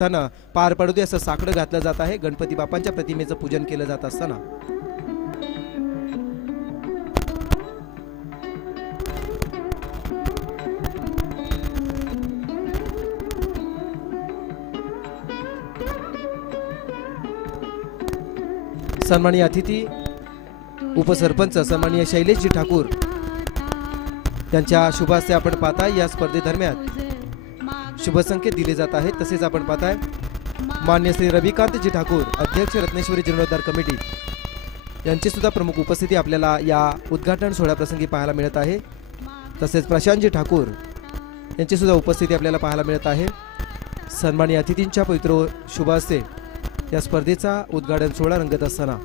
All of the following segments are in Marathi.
असताना पार पडू दे असं साकडं घातलं जात आहे. गणपती बाप्पांच्या प्रतिमेचं पूजन केलं जात असताना सन्माननीय अतिथी उपसरपंच सन्माननीय शैलेशजी ठाकूर त्यांच्या शुभ हस्ते आपण पाहताय या स्पर्धेदरम्यान शुभ संकेत दिले जात आहेत. तसेच आपण पाहताय मान्य श्री रविकांतजी ठाकूर अध्यक्ष रत्नेश्वरी जीर्णोद्धार कमिटी यांची सुद्धा प्रमुख उपस्थिती आपल्याला या उद्घाटन सोहळ्याप्रसंगी पाहायला मिळत आहे. तसेच प्रशांतजी ठाकूर यांची सुद्धा उपस्थिती आपल्याला पाहायला मिळत आहे. सन्माननीय अतिथींच्या पवित्र शुभ हस्ते या स्पर्धेचा उद्घाटन सोहळा रंगत असताना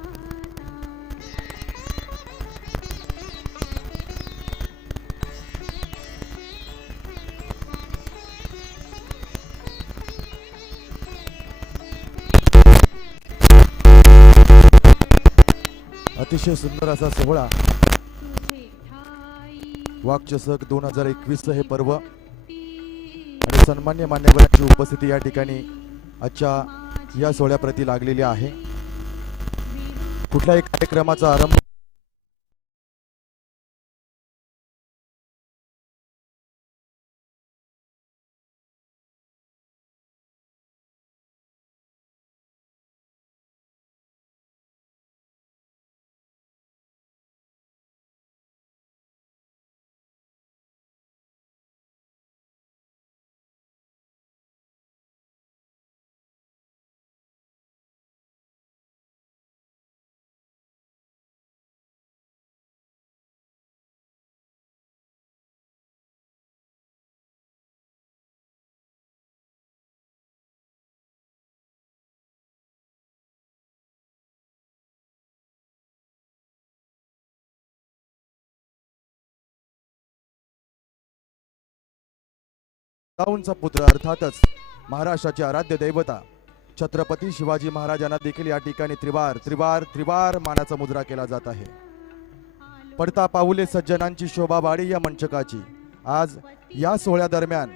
अतिशय सुंदर असा सोहळा वाक्चषक 2021 हे पर्व आणि सन्मान्य मान्यवरांची उपस्थिती या ठिकाणी आजच्या या सोहळ्याप्रती लागलेली आहे. कुठल्याही कार्यक्रमाचा आरंभ पुत्र अर्थातच महाराष्ट्राचे आराध्य दैवता छत्रपती शिवाजी महाराजांना देखील या ठिकाणी त्रिवार त्रिवार त्रिवार मानाचा मुजरा केला जात आहे. पडता पाऊले सज्जनांची शोभा वाढी या मंचकाची आज या सोहळ्या दरम्यान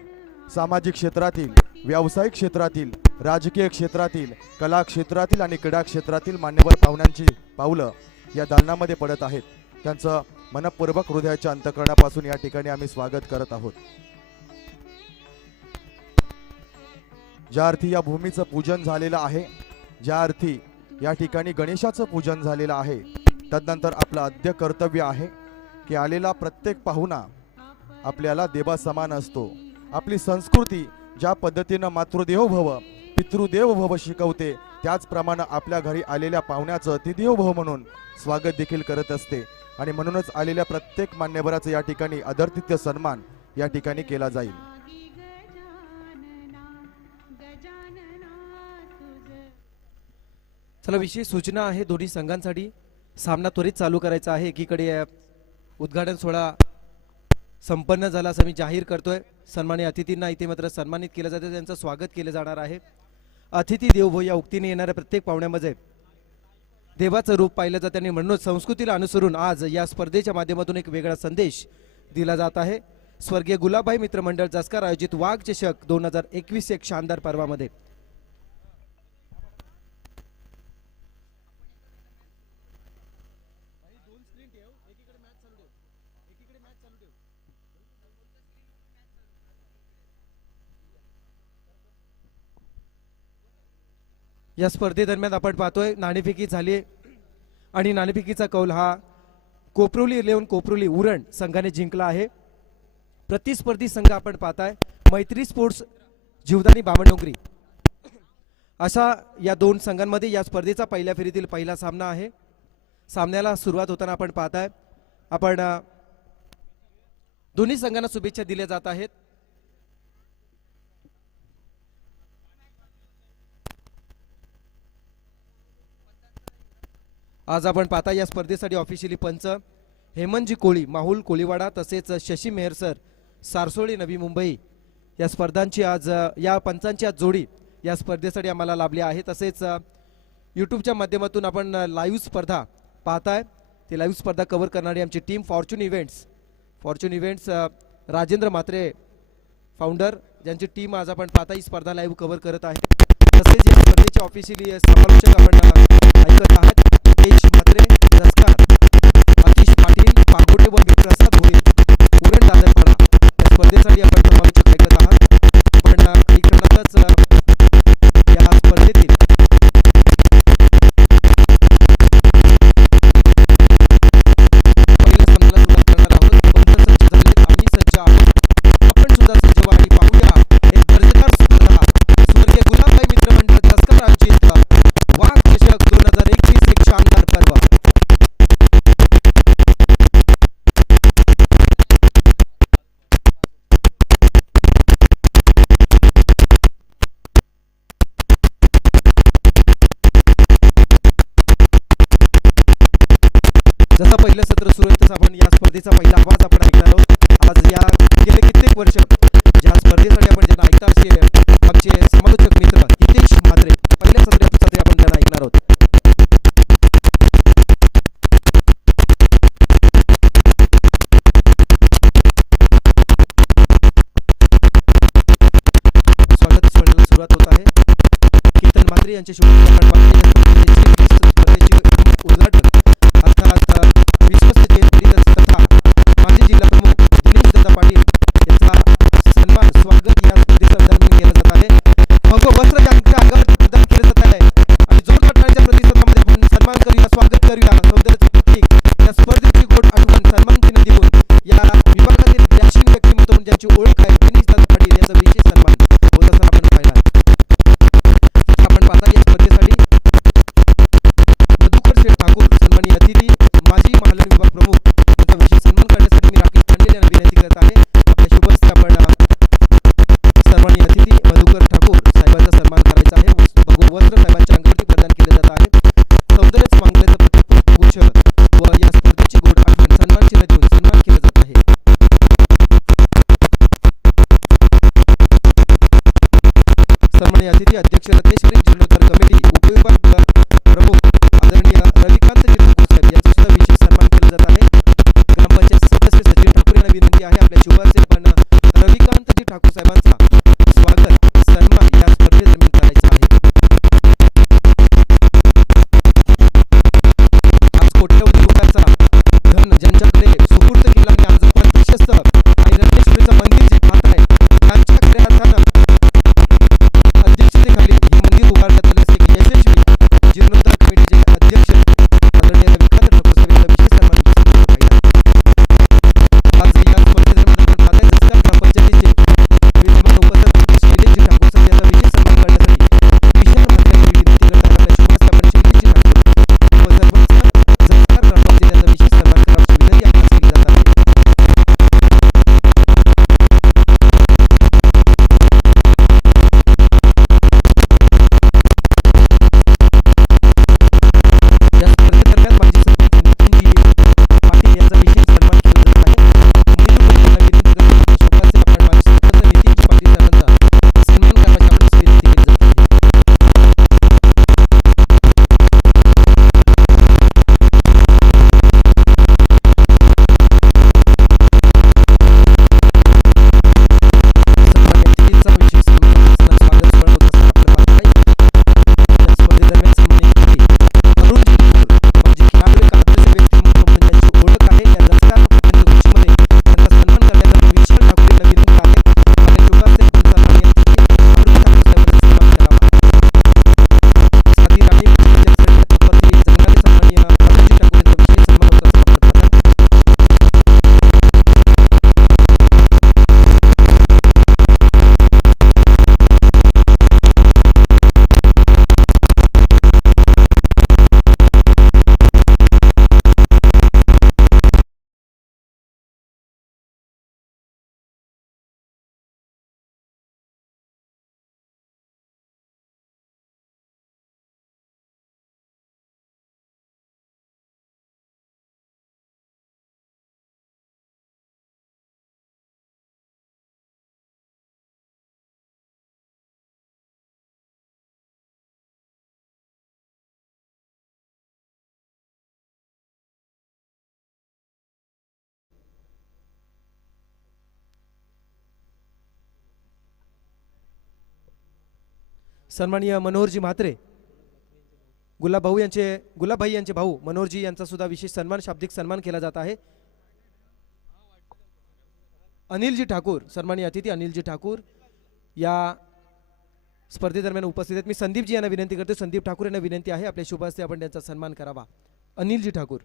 सामाजिक क्षेत्रातील, व्यावसायिक क्षेत्रातील, राजकीय क्षेत्रातील, कला क्षेत्रातील आणि क्रीडा क्षेत्रातील मान्यवर पाहुण्यांची पावलं या दालनामध्ये पडत आहेत. त्यांचं मनपूर्वक हृदयाच्या अंतःकरणापासून या ठिकाणी आम्ही स्वागत करत आहोत. ज्या अर्थी या भूमीचं पूजन झालेलं आहे, ज्या अर्थी या ठिकाणी गणेशाचं पूजन झालेलं आहे, तदनंतर आपलं आद्य कर्तव्य आहे की आलेला प्रत्येक पाहुणा आपल्याला देवा समान असतो. आपली संस्कृती ज्या पद्धतीनं मातृदेवो भव पितृदेव भव शिकवते त्याचप्रमाणे आपल्या घरी आलेल्या पाहुण्याचं अतिदेव भव म्हणून स्वागत देखील करत असते आणि म्हणूनच आलेल्या प्रत्येक मान्यवराचं या ठिकाणी आदरातिथ्य सन्मान या ठिकाणी केला जाईल. चला विशेष सूचना आहे दोन्ही संघांसाठी. सामना त्वरित चालू करायचा आहे. एकीकडे उद्घाटन सोहळा संपन्न झाला असं मी जाहीर करतोय. सन्माननीय अतिथींना इथे मात्र सन्मानित केलं जातं, त्यांचं स्वागत केलं जाणार आहे. अतिथी देवो या उक्तीने येणाऱ्या प्रत्येक पाहुण्यामध्ये देवाचं रूप पाहिलं जातं आणि म्हणूनच संस्कृतीला अनुसरून आज या स्पर्धेच्या माध्यमातून एक वेगळा संदेश दिला जात आहे. स्वर्गीय गुलाबभाई मित्रमंडळ जसकार आयोजित वाघ चषक 2021 एक शानदार पर्वामध्ये या स्पर्धेदरम्यान आपण पाहतोय नाणेफेकी झाली आणि नाणेफेकीचा कौल हा कोपरोली 11 कोपरोली उरण संघाने जिंकला आहे. प्रतिस्पर्धी संघ आपण पाहताय मैत्री स्पोर्ट्स जीवदानी बामणडोंगरी. अशा या दोन संघांमध्ये या स्पर्धेचा पहिल्या फेरीतील पहिला सामना आहे. सामन्याला सुरुवात होताना आपण पाहताय आपण दोन्ही संघांना शुभेच्छा दिल्या जात आहेत. आज आपण पाहता या स्पर्धेसाठी ऑफिशियली पंच हेमंतजी कोळी माहुल कोळीवाडा तसेच शशी मेहर सर सारसोळी नवी मुंबई या स्पर्धांची आज या पंचांची आज जोडी या स्पर्धेसाठी आम्हाला लाभली आहे. तसेच यूट्यूबच्या माध्यमातून आपण लाईव्ह स्पर्धा पाहताय. ती लाईव्ह स्पर्धा कव्हर करणारी आमची team Fortune events Rajendra Mhatre founder ज्यांची टीम आज आपण पाहता ही स्पर्धा लाईव्ह कव्हर करत आहे. तसेच या स्पर्धेचे ऑफिशियली समालोचक आपण ऐकत आहात नितेश म्हात्रे, रस्कार, अतिश पाटील, पागोटे व प्रसाद भोये, उरण दादरपाडा. या स्पर्धेसाठी आपण समालोचक ऐकत आहात. आपण काही क्षणातच या स्पर्धेतील पहिल्या सामन्याला सुरुवात करणार आहोत. पंच सज्ज झालेत, आम्ही सज्ज आहोत, आपण सुद्धा सज्ज व्हा आणि पाहूया एक दर्जेदार स्पर्धा. स्वर्गीय गुलाबबाई मित्र मंडळ तस्कर आयोजित वाघ चषक 2021 एक शानदार पर्व. जसं पहिलं सत्र सुरू आहे तसं आपण या स्पर्धेचा पहिला आवाज आपण ऐकणार आहोत. आज या गेले कित्येक वर्ष ज्या स्पर्धेसाठी आपण ज्यांना ऐकता असे आमचे समालोचक मित्र नितेश म्हात्रे, पहिल्या सत्रासाठी आपण त्यांना ऐकणार आहोत. स्वागत स्पर्धेला सुरुवात होत आहे. केतन म्हात्रे यांचे शुभेच्छा स्पर्धेची उद्घाटन अर्थात विश्वस्त जैन परिषद तथा माजी जिल्हा प्रमुख दिनेश दादा पाटील यांचा सन्मान स्वागत या स्पर्धेदरम्यान केला जात आहे. भव्य वस्त्र यांच्या अंगावर प्रदान केले जात आहे आणि जोरदार टाळ्यांच्या प्रतिसादामध्ये आपण सन्मान करूया, स्वागत करूया. सौंदर्याचे प्रतीक या स्पर्धेची गोड आठवण सन्मान चिन्ह देऊन या विभागातील डॅशिंग व्यक्तिमत्व म्हणून ज्यांची ओळख आहे दिनेश दादा पाटील यांचा विशेष सन्मान होत असताना आपण पाहिला. आपण पाहता या स्पर्धेसाठी मधुकर शेठ ठाकूर सन्माननीय अतिथी माजी महालन विभाग प्रमुख यांचा विशेष सन्मान करण्यासाठी मी राकेश पांडेल यांना विनंती करत आहे. आपल्या शुभ हस्ते आपण सन्माननीय अतिथी मधुकर ठाकूर साहेबांचा सन्मान करायचा आहे. वस्त्र साहेबांच्या अंगावरती प्रदान केले जात आहे. सौंदर्य मांगल्याचं पुष्प व या स्पर्धेची गोड आठवण सन्मान चिन्ह देऊन सन्मान केला जात आहे. सन्माननीय अतिथी अध्यक्ष रत्नेश्वरी जीर्णोद्धार कमिटी उपविभाग प्रमुख आदरणीय रविकांत ठाकूर साहेब यांचा सुद्धा विशेष सन्मान केला जात आहे. ग्रामपंचायत सदस्य सचिन ठाकूर यांना विनंती आहे आपल्या शुभ हस्ते पण रविकांत ठाकूर साहेबांचा स्वागत सन्मान या स्पर्धेदरम्यान करायचा आहे. आज कोट्यवधी रुपयाचा धन ज्यांच्याकडे सुपूर्द केला आणि आज पण प्रशस्त आणि रत्नेश्वरीचं मंदिर जे पाहत आहे त्यांच्या खऱ्या अर्थानं अध्यक्षतेखाली हे मंदिर उभारण्यात आले सन्माननीय मनोहरजी म्हात्रे, गुलाबभाई यांचे भाऊ मनोहरजी यांचा सुद्धा विशेष सन्मान, शाब्दिक सन्मान केला जात आहे. अनिलजी ठाकूर, सन्माननीय अतिथी अनिलजी ठाकूर या स्पर्धेदरम्यान उपस्थित आहेत. मी संदीपजी यांना विनंती करतो, संदीप ठाकूर यांना विनंती आहे आपल्या शुभ हस्ते आपण त्यांचा सन्मान करावा. अनिलजी ठाकूर.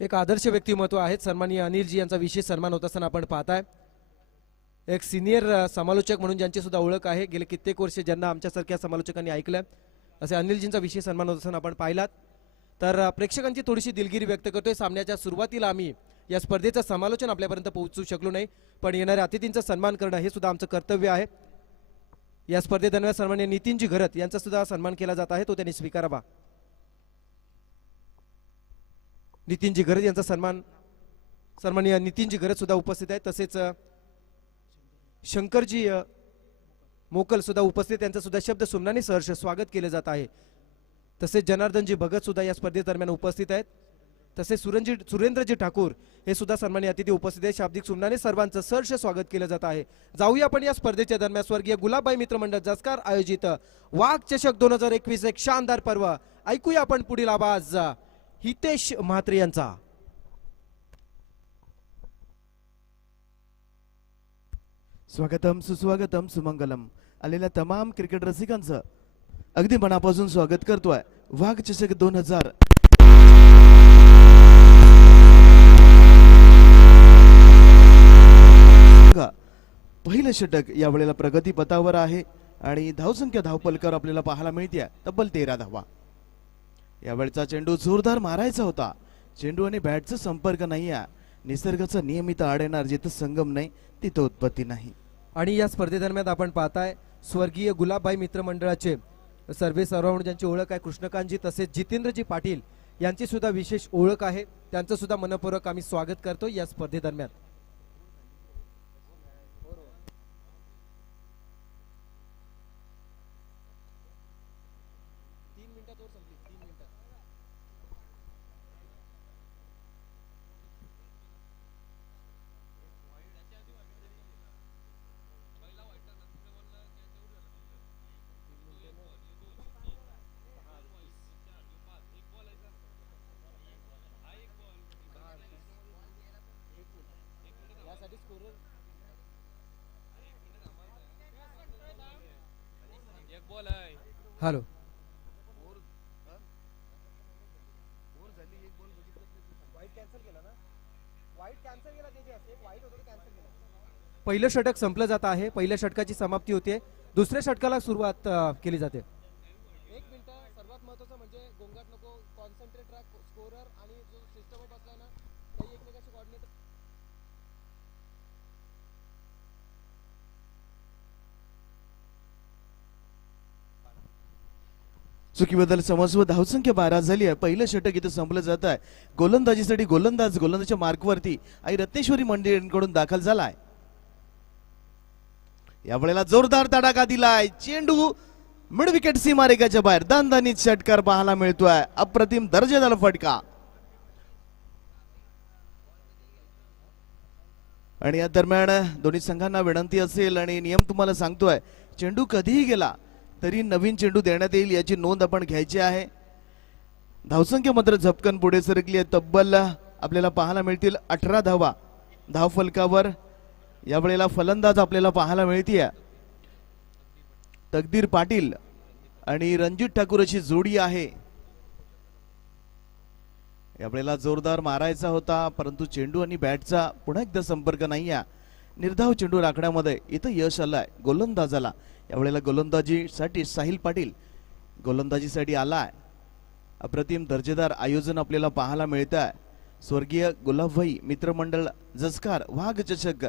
एक आदर्श व्यक्तिमत्व आहेत सन्माननीय अनिलजी यांचा विशेष सन्मान होत असताना आपण पाहताय. एक सिनियर समालोचक म्हणून ज्यांची सुद्धा ओळख आहे, गेले कित्येक वर्ष ज्यांना आमच्यासारख्या समालोचकांनी ऐकलं, असे अनिलजींचा विशेष सन्मान होत असताना आपण पाहिलात. तर प्रेक्षकांची थोडीशी दिलगिरी व्यक्त करतोय. सामन्याच्या सुरुवातीला आम्ही या स्पर्धेचं समालोचन आपल्यापर्यंत पोहोचू शकलो नाही, पण येणाऱ्या अतिथींचा सन्मान करणं हे सुद्धा आमचं कर्तव्य आहे. या स्पर्धेदरम्यान सन्माननीय नितीनजी घरत यांचा सुद्धा सन्मान केला जात आहे, तो त्यांनी स्वीकारावा. नितीनजी घरत यांचा सन्मान, सन्माननीय नितीनजी घरत सुद्धा उपस्थित आहेत. तसेच शंकरजी मोकल सुद्धा उपस्थित, त्यांचं सुद्धा शब्द सुमनाने सहर्ष स्वागत केले जात आहे. तसेच जनार्दनजी भगत सुद्धा या स्पर्धेदरम्यान उपस्थित आहेत. तसेच सुरेंद्रजी ठाकूर हे सुद्धा सन्माननीय अतिथी उपस्थित आहेत. शाब्दिक सुमनाने सर्वांचं सहर्ष स्वागत केलं जात आहे. जाऊया आपण या स्पर्धेच्या दरम्यान स्वर्गीय गुलाबबाई मित्रमंडळ जसकार आयोजित वाघ चषक 2021 एक शानदार पर्व. ऐकूया आपण पुढील आवाज हितेश म्हात्रे यांचा. स्वागतम सुस्वागतम सुमंगलम. आलेल्या तमाम क्रिकेट रसिकांचं अगदी मनापासून स्वागत करतोय वाघ चषक 2000. पहिलं षटक या वेळेला प्रगती पथावर आहे आणि धावसंख्या धावपलकर आपल्याला पाहायला मिळते तब्बल 13 धावा. यावेळचा चेंडू जोरदार मारायचा होता. चेंडू आणि बॅटचा संपर्क नाही आहे. निसर्गाचा नियमित आड येणार, जिथं संगम नाही तिथं उत्पत्ती नाही. आणि या स्पर्धेदरम्यान आपण पाहताय स्वर्गीय गुलाबबाई मित्रमंडळाचे सर्वे सर्व ज्यांची ओळख आहे कृष्णकांतजी, तसेच जितेंद्रजी पाटील यांची सुद्धा विशेष ओळख आहे. त्यांचं सुद्धा मनपूर्वक आम्ही स्वागत करतो या स्पर्धेदरम्यान. हॅलो, पहिलं षटक संपलं जात आहे. पहिल्या षटकाची समाप्ती होते, दुसऱ्या षटकाला सुरुवात केली जाते. एक मिनिट, सर्वात महत्त्वाचं म्हणजे गोंगाट नको, कॉन्सन्ट्रेट राहा. स्कोरर आणि जो सिस्टम बसलाय ना, काही एकमेकांशी कोऑर्डिनेट. चुकीबद्दल समजव. धावसंख्या 12 झाली आहे. पहिलं षटक इथं संपलं जात आहे. गोलंदाजीसाठी गोलंदाजच्या मार्कवरती आई रत्नेश्वरी मंडळींकडून दाखल झालाय. यावेळेला जोरदार तडाखा दिलाय. चेंडू मिड विकेट सीमारेखाच्या बाहेर दणदणीत षटकार पाहायला मिळतोय. अप्रतिम दर्जेदार फटका. आणि या दरम्यान दोन्ही संघांना विनंती असेल आणि नियम तुम्हाला सांगतोय, चेंडू कधीही गेला तरी नवीन चेंडू देण्यात येईल याची नोंद आपण घ्यायची आहे. धावसंख्या मात्र झपकन पुढे सरकली आहे. तब्बल आपल्याला पाहायला मिळतील 18 धावा धावफलकावर. यावेळेला फलंदाज आपल्याला पाहायला मिळतीये तकदीर पाटील आणि रणजित ठाकूर अशी जोडी आहे. यावेळेला जोरदार मारायचा होता, परंतु चेंडू आणि बॅटचा पुन्हा एकदा संपर्क नाहीये. निर्धाव चेंडू राखण्यामध्ये इथं यश आलंय गोलंदाजाला. यावेळेला गोलंदाजीसाठी साहिल पाटील गोलंदाजीसाठी आलाय. अप्रतिम दर्जेदार आयोजन आपल्याला पाहायला मिळत आहे. स्वर्गीय गुलाबभाई मित्रमंडळ जसकार वाघ चषक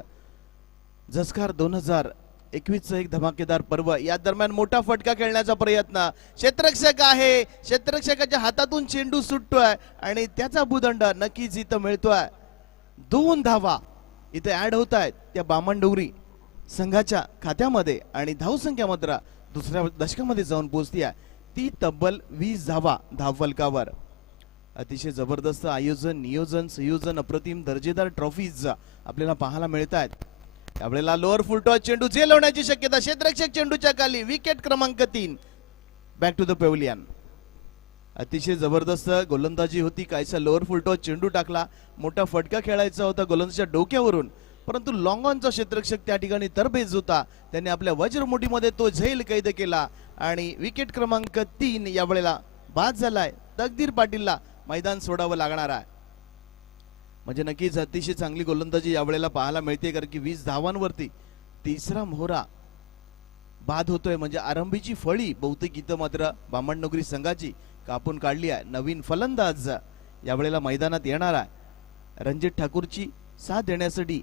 जसकार 2021 एक धमाकेदार पर्व. या दरम्यान मोठा फटका खेळण्याचा प्रयत्न. क्षेत्ररक्षक आहे, क्षेत्ररक्षकाच्या हातातून चेंडू सुटतोय आणि त्याचा भूदंड नक्कीच इथं मिळतोय. 2 धावा इथे ऍड होत आहेत त्या बामणडोंगरी संघाच्या खात्यामध्ये आणि धावसंख्या मात्र दुसऱ्या दशकामध्ये जाऊन पोहोचती आहे ती तब्बल 20 धावा धावफलकावर. अतिशय जबरदस्त आयोजन, नियोजन, संयोजन, अप्रतिम दर्जेदार ट्रॉफीज आपल्याला पाहायला मिळत आहेत. त्यावेळेला लोअर फुलटॉस चेंडू झेल होण्याची शक्यता. क्षेत्ररक्षक चेंडूच्या खाली. विकेट क्रमांक 3. Back to the pavilion. अतिशय जबरदस्त गोलंदाजी होती. कायसा लोअर फुलटॉस चेंडू टाकला. मोठा फटका खेळायचा होता गोलंदाजाच्या डोक्यावरून, परंतु लॉंग ऑनचा क्षेत्ररक्षक त्या ठिकाणी तरबेज होता. त्याने आपल्या वज्रमुठीमध्ये तो झेल कैद केला आणि विकेट क्रमांक 3 या वेळेला बाद झालाय. तकदीर पाटीलला मैदान सोडावं लागणार आहे. म्हणजे नक्कीच अतिशय चांगली गोलंदाजी यावेळेला पाहायला मिळते, कारण की 20 धावांवरती तिसरा मोहरा बाद होतोय. म्हणजे आरंभीची फळी बहुतेक इथं मात्र बामणनगरी संघाची कापून काढली आहे. नवीन फलंदाज यावेळेला मैदानात येणार आहे. रणजित ठाकूरची साथ देण्यासाठी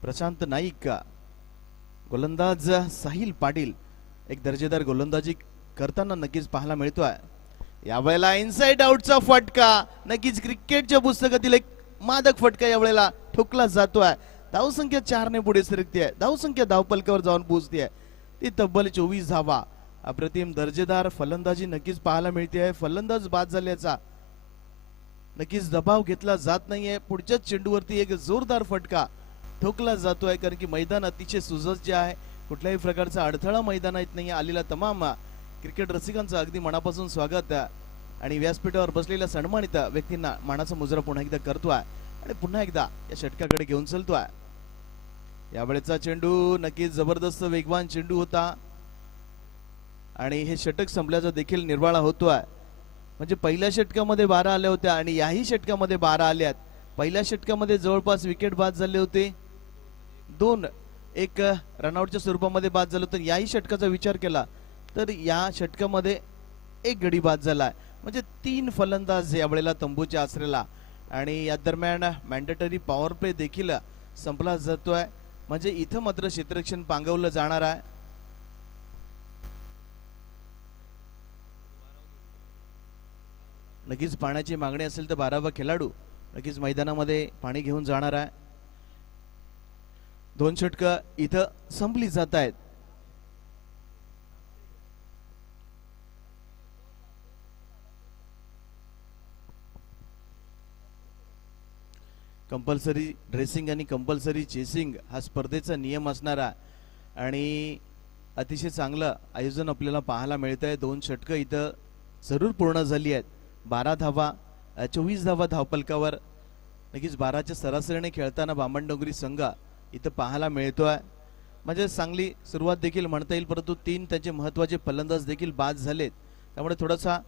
प्रशांत नाईक, गोलंदाज साहिल पाटील एक दर्जेदार गोलंदाजी करताना नक्कीच पाहायला मिळतोय. यावेळेला इनसाइड आउटचा फटका, नक्कीच क्रिकेटच्या पुस्तकातील एक मादक फटका यावेळेला ठोकला जातोय. धावसंख्या 4 ने पुढे सरकते. धावसंख्या धावपलकावर जाऊन पोहोचते. ती तब्बल 24 धावा. अप्रतिम दर्जेदार फलंदाजी नक्कीच पाहायला मिळते. फलंदाज बाद झाल्याचा नक्कीच दबाव घेतला जात नाहीये. पुढच्याच चेंडूवरती एक जोरदार फटका ठोकला जातोय, कारण की मैदान अतिशय सुसज्ज आहे. कुठल्याही प्रकारचा अडथळा मैदानात नाही. आलेला तमाम क्रिकेट रसिकांचं अगदी मनापासून स्वागत आणि व्यासपीठावर बसलेल्या सन्मानित व्यक्तींना मानाचा मुजरा पुन्हा एकदा करतोय आणि पुन्हा एकदा या षटकाकडे घेऊन चलतोय. यावेळेचा चेंडू नक्कीच जबरदस्त वेगवान चेंडू होता आणि हे षटक संपल्याचा देखील निर्वाळा होतोय. म्हणजे पहिल्या षटकामध्ये 12 आल्या होत्या आणि याही षटकामध्ये 12 आल्यात. पहिल्या षटकामध्ये जवळपास विकेट बाद झाले होते. 2 एक रनआउटच्या स्वरूपामध्ये बाद झालं होतं. याही षटकाचा विचार केला तर या षटकामध्ये 1 गडी बाद झालाय. म्हणजे 3 फलंदाज यावेळेला तंबूच्या आसरेला आणि या दरम्यान मॅन्डेटरी पॉवर प्ले देखील संपला जातोय. म्हणजे इथं मात्र क्षेत्ररक्षण पांगवलं जाणार आहे. नक्कीच पाण्याची मागणी असेल तर 12वा खेळाडू नक्कीच मैदानामध्ये पाणी घेऊन जाणार आहे. 2 षटकं इथं संपली जात आहेत. कंपल्सरी ड्रेसिंग आणि कंपल्सरी चेसिंग हा स्पर्धेचा नियम असणार आहे आणि अतिशय चांगलं आयोजन आपल्याला पाहायला मिळत आहे. 2 षटकं इथं जरूर पूर्ण झाली आहेत. 12 धावा 24 धावा धावपलकावर. नक्कीच 12च्या सरासरीने खेळताना बामणडोंगरी संघ इथं पाहायला मिळतोय. म्हणजे चांगली सुरुवात देखील म्हणता येईल, परंतु 3 त्यांचे महत्त्वाचे फलंदाज देखील बाद झालेत. त्यामुळे थोडासा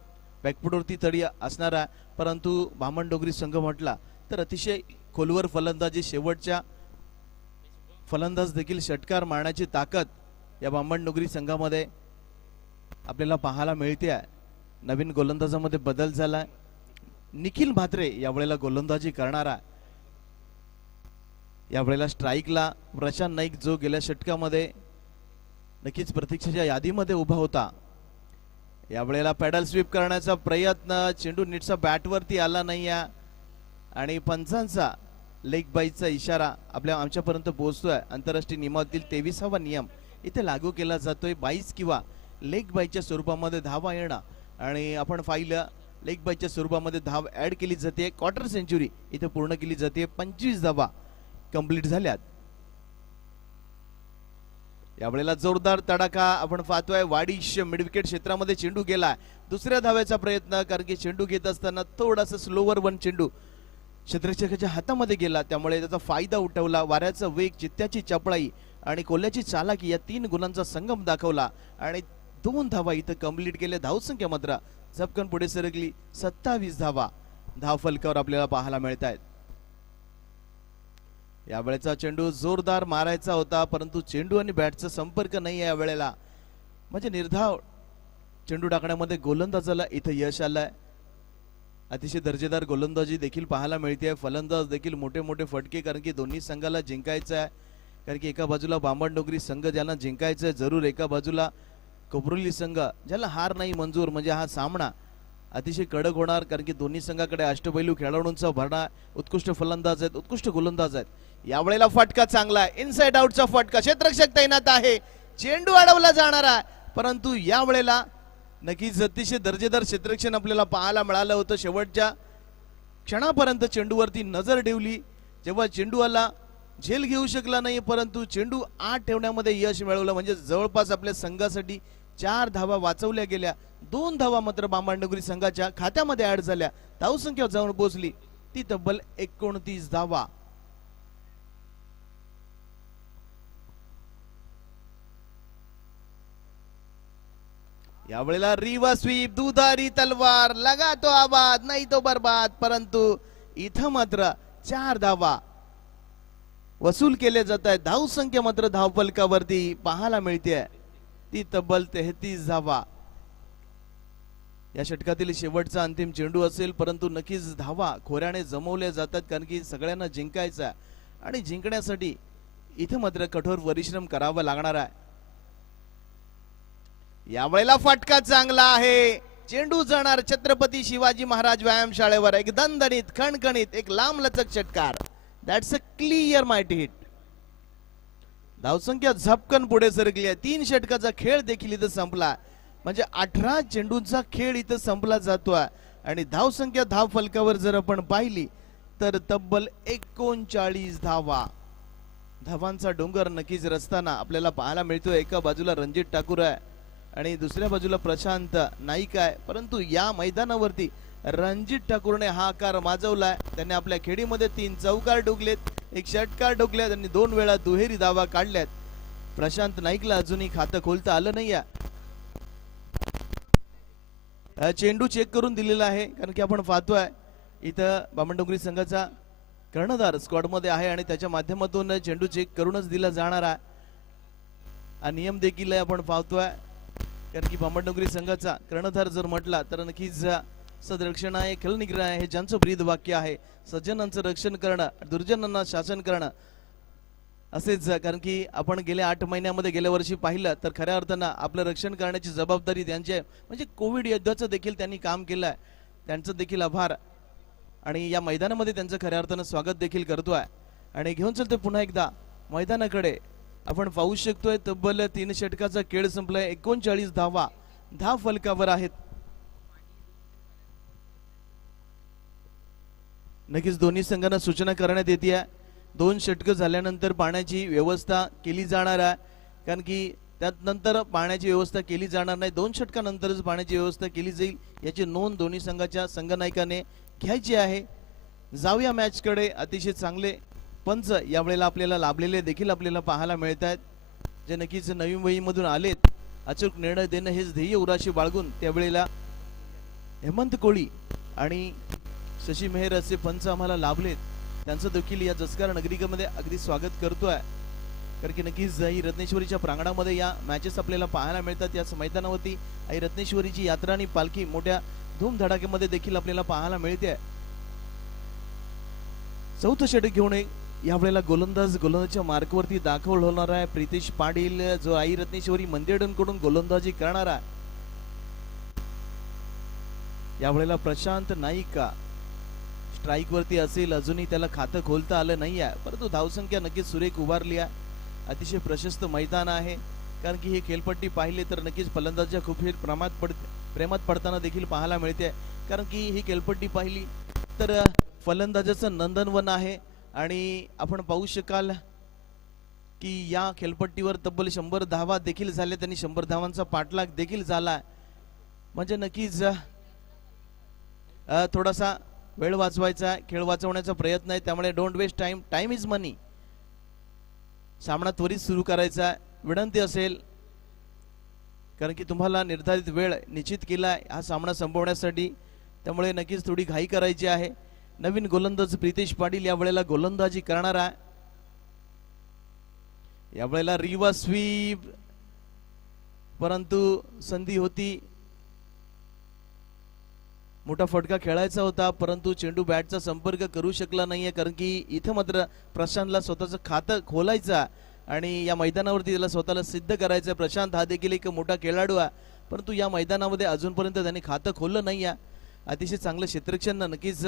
बॅकफुटवरती तडी असणार आहे. परंतु बामणडोंगरी संघ म्हटला तर अतिशय खोलवर फलंदाजी, शेवटच्या फलंदाज देखील षटकार मारण्याची ताकद या बामणडोंगरी संघामध्ये आपल्याला पाहायला मिळते आहे. नवीन गोलंदाजामध्ये बदल झालाय. निखिल म्हात्रे यावेळेला गोलंदाजी करणारा. यावेळेला स्ट्राईकला प्रशांत नाईक जो गेल्या षटकामध्ये नक्कीच प्रतीक्षेच्या यादीमध्ये उभा होता. यावेळेला पॅडल स्वीप करण्याचा प्रयत्न, चेंडू नीटचा बॅटवरती आला नाही आणि पंचांचा लेग बाईचा इशारा आमच्यापर्यंत पोहोचतोय. आंतरराष्ट्रीय नियमावलीतील 23वा नियम इथे लागू केला जातोय. 22 किंवा लेग बाईच्या स्वरूपामध्ये धावा येणं आणि आपण पाहिलं लेग बाईच्या स्वरूपामध्ये धाव ऍड केली जाते. क्वार्टर सेंचुरी इथे पूर्ण केली जाते. 25 धावा कंप्लीट झाल्यात. यावेळेला जोरदार तडाखा आपण पाहतोय. वाडिश मिड विकेट क्षेत्रामध्ये चेंडू गेला. दुसऱ्या धाव्याचा प्रयत्न, कारण की चेंडू घेत असताना थोडासा स्लोवर वन चेंडू क्षेत्ररक्षकाच्या हातामध्ये गेला, त्यामुळे त्याचा फायदा उठवला. वाऱ्याचा वेग, चित्त्याची चपळाई आणि कोल्ह्याची चालाकी या 3 गुणांचा संगम दाखवला आणि 2 धावा इथं कंप्लीट केले. धावसंख्या मात्र झपकन पुढे सरकली. 27 धावा धावफलकावर आपल्याला पाहायला मिळत आहेत. यावेळेचा चेंडू जोरदार मारायचा होता, परंतु चेंडू आणि बॅटचा संपर्क नाही आहे यावेळेला. म्हणजे निर्धाव चेंडू टाकण्यामध्ये गोलंदाजाला इथं यश आलंय. अतिशय दर्जेदार गोलंदाजी देखील पाहायला मिळते. फलंदाज देखील मोठे मोठे फटके, कारण की दोन्ही संघाला जिंकायचं आहे. कारण की एका बाजूला बामणडोंगरी संघ ज्यांना जिंकायचं आहे जरूर, एका बाजूला कोपरोली संघ ज्याला हार नाही मंजूर. म्हणजे हा सामना अतिशय कडक होणार, कारण की दोन्ही संघाकडे अष्टपैलू खेळाडूंचा भरणा, उत्कृष्ट फलंदाज आहेत, उत्कृष्ट गोलंदाज आहेत. यावेळेला फटका चांगला आहे. इनसाइड आउटचा फटका, क्षेत्ररक्षक तैनात आहे. चेंडू अडवला जाणार आहे. परंतु या वेळेला नक्कीच अतिशय दर्जेदार क्षेत्ररक्षण आपल्याला पाहायला मिळालं होतं. शेवटच्या क्षणापर्यंत चेंडूवरती नजर ठेवली, जेव्हा चेंडू आला झेल घेऊ शकला नाही, परंतु चेंडू आत ठेवण्यामध्ये यश मिळवलं. म्हणजे जवळपास आपल्या संघासाठी 4 धावा वाचवल्या गेल्या. 2 धावा मात्र बामणडोंगरी संघाच्या खात्यामध्ये ऍड झाल्या. धावसंख्या जाऊन पोहोचली ती तब्बल 29 धावा. यावेळेला रिवा स्वीप, दुधारी तलवार, लगा तो आबाद नाही तो बर्बाद, परंतु इथं मात्र 4 धावा वसूल केले जात आहेत. धावसंख्या मात्र धावफलकावरती पाहायला मिळते ती तब्बल 33 धावा. या षटकातील शेवटचा अंतिम चेंडू असेल, परंतु नक्कीच धावा खोऱ्याने जमवल्या जातात, कारण की सगळ्यांना जिंकायचं आणि जिंकण्यासाठी इथं मात्र कठोर परिश्रम करावा लागणार आहे. यावेळेला फटका चांगला आहे, चेंडू जाणार छत्रपती शिवाजी महाराज व्यायामशाळेवर. एक दणदणीत खणखणीत एक लांबलचक षटकार. That's a clear mighty hit. धावसंख्या झपकन पुढे सरकली आहे. 3 षटकाचा खेळ देखील इथं संपला. म्हणजे 18 चेंडूंचा खेळ इथं संपला जातोय आणि धावसंख्या धाव फलकावर जर आपण पाहिली तर तब्बल 39 धावा. धावांचा डोंगर नक्कीच रचताना आपल्याला पाहायला मिळतोय. एका बाजूला रणजित ठाकूर आहे आणि दुसऱ्या बाजूला प्रशांत नाईक आहे, परंतु या मैदानावरती रणजित ठाकूरने हा आकार माजवलाय. त्याने आपल्या खेळीमध्ये 3 चौकार ठोकलेत, 1 षटकार ठोकलेत आणि 2 वेळा दुहेरी धावा काढल्यात. प्रशांत नाईकला अजूनही खातं खोलता आलं नाही. चेंडू चेक करून दिलेला आहे, कारण की आपण पाहतोय इथं बामणडोंगरी संघाचा कर्णधार स्क्वॉड मध्ये आहे आणि त्याच्या माध्यमातून चेंडू चेक करूनच दिला जाणार आहे. हा नियम देखील आपण पाहतोय, कारण की बामणडोंगरी संघाचा कर्णधार जर म्हटला तर नक्कीच सदरक्षण आहे, खेळनिग्रह आहे, हे ज्यांचं ब्रीद वाक्य आहे. सज्जनांचं रक्षण करणं, दुर्जनांना शासन करणं असेच. कारण की आपण गेल्या 8 महिन्यामध्ये गेल्या वर्षी पाहिलं तर खऱ्या अर्थानं आपलं रक्षण करण्याची जबाबदारी त्यांची आहे. म्हणजे कोविड युद्धाचं देखील त्यांनी काम केलं आहे, त्यांचं देखील आभार आणि या मैदानामध्ये त्यांचं खऱ्या अर्थानं स्वागत देखील करतोय. आणि घेऊन चलतोय पुन्हा एकदा मैदानाकडे. आपण पाहू शकतोय तब्बल 3 षटकाचा खेळ संपलाय. 39 धावा धाव फलकावर आहेत. नक्कीच दोन्ही संघांना सूचना करण्यात येते 2 षटकं झाल्यानंतर पाण्याची व्यवस्था केली जाणार आहे, कारण की त्यात नंतर पाण्याची व्यवस्था केली जाणार नाही. 2 षटकानंतरच पाण्याची व्यवस्था केली जाईल, याची नोंद दोन्ही संघाच्या संघनायकाने घ्यायची आहे. जाऊया मॅचकडे. अतिशय चांगले पंच यावेळेला आपल्याला लाभलेले देखील आपल्याला पाहायला मिळत आहेत, जे नक्कीच नवी मुंबईमधून आलेत. अचूक निर्णय देणं हेच ध्येय उराशी बाळगून त्यावेळेला हेमंत कोळी आणि शशी मेहर असे पंच आम्हाला लाभलेत. त्यांचं देखील या जसकार नगरिकेमध्ये अगदी स्वागत करतोय, कारण की नक्कीच आई रत्नेश्वरीच्या प्रांगणामध्ये या मॅचेस आपल्याला पाहायला मिळतात. याच मैदानावरती आई रत्नेश्वरीची यात्रा आणि पालखी मोठ्या धूमधडाक्यामध्ये देखील आपल्याला पाहायला मिळते. चौथं षटक घेऊन यावेळेला गोलंदाजच्या मार्कवरती दाखल होणार आहे प्रितेश पाटील, जो आई रत्नेश्वरी मंदिरकडून गोलंदाजी करणार आहे. यावेळेला प्रशांत नाईक स्ट्राईक वरती असेल, अजूनही त्याला खातं खोलता आलं नाही आहे, परंतु धावसंख्या नक्कीच सुरेख उभारली आहे. अतिशय प्रशस्त मैदान आहे, कारण की ही खेळपट्टी पाहिली तर नक्कीच फलंदाजाच्या खूप प्रेमात पडताना देखील पाहायला मिळते. कारण की ही खेळपट्टी पाहिली तर फलंदाजाचं नंदनवन आहे आणि आपण पाहू शकाल की या खेळपट्टीवर तब्बल 100 धावा देखील झाल्या. त्यांनी 100 धावांचा पाठलाग देखील झाला. म्हणजे नक्कीच थोडासा वेळ वाचवायचा, खेळ वाचवण्याचा प्रयत्न आहे, त्यामुळे don't waste time, time is money. सामना त्वरित सुरू करायचा विनंती असेल, कारण की तुम्हाला निर्धारित वेळ निश्चित केला हा सामना संपवण्यासाठी, त्यामुळे नक्कीच थोडी घाई करायची आहे. नवीन गोलंदाज प्रितेश पाटील यावेळेला गोलंदाजी करणार आहे. यावेळेला रिवा स्वीप, परंतु संधी होती, मोठा फटका खेळायचा होता, परंतु चेंडू बॅटचा संपर्क करू शकला नाहीये, कारण की इथं मात्र प्रशांतला स्वतःचं खातं खोलायचं आणि या मैदानावरती त्याला स्वतःला सिद्ध करायचं. प्रशांत हा देखील एक मोठा खेळाडू आहे, परंतु या मैदानामध्ये अजूनपर्यंत त्याने खातं खोललं नाही आहे. अतिशय चांगलं क्षेत्ररक्षण नक्कीच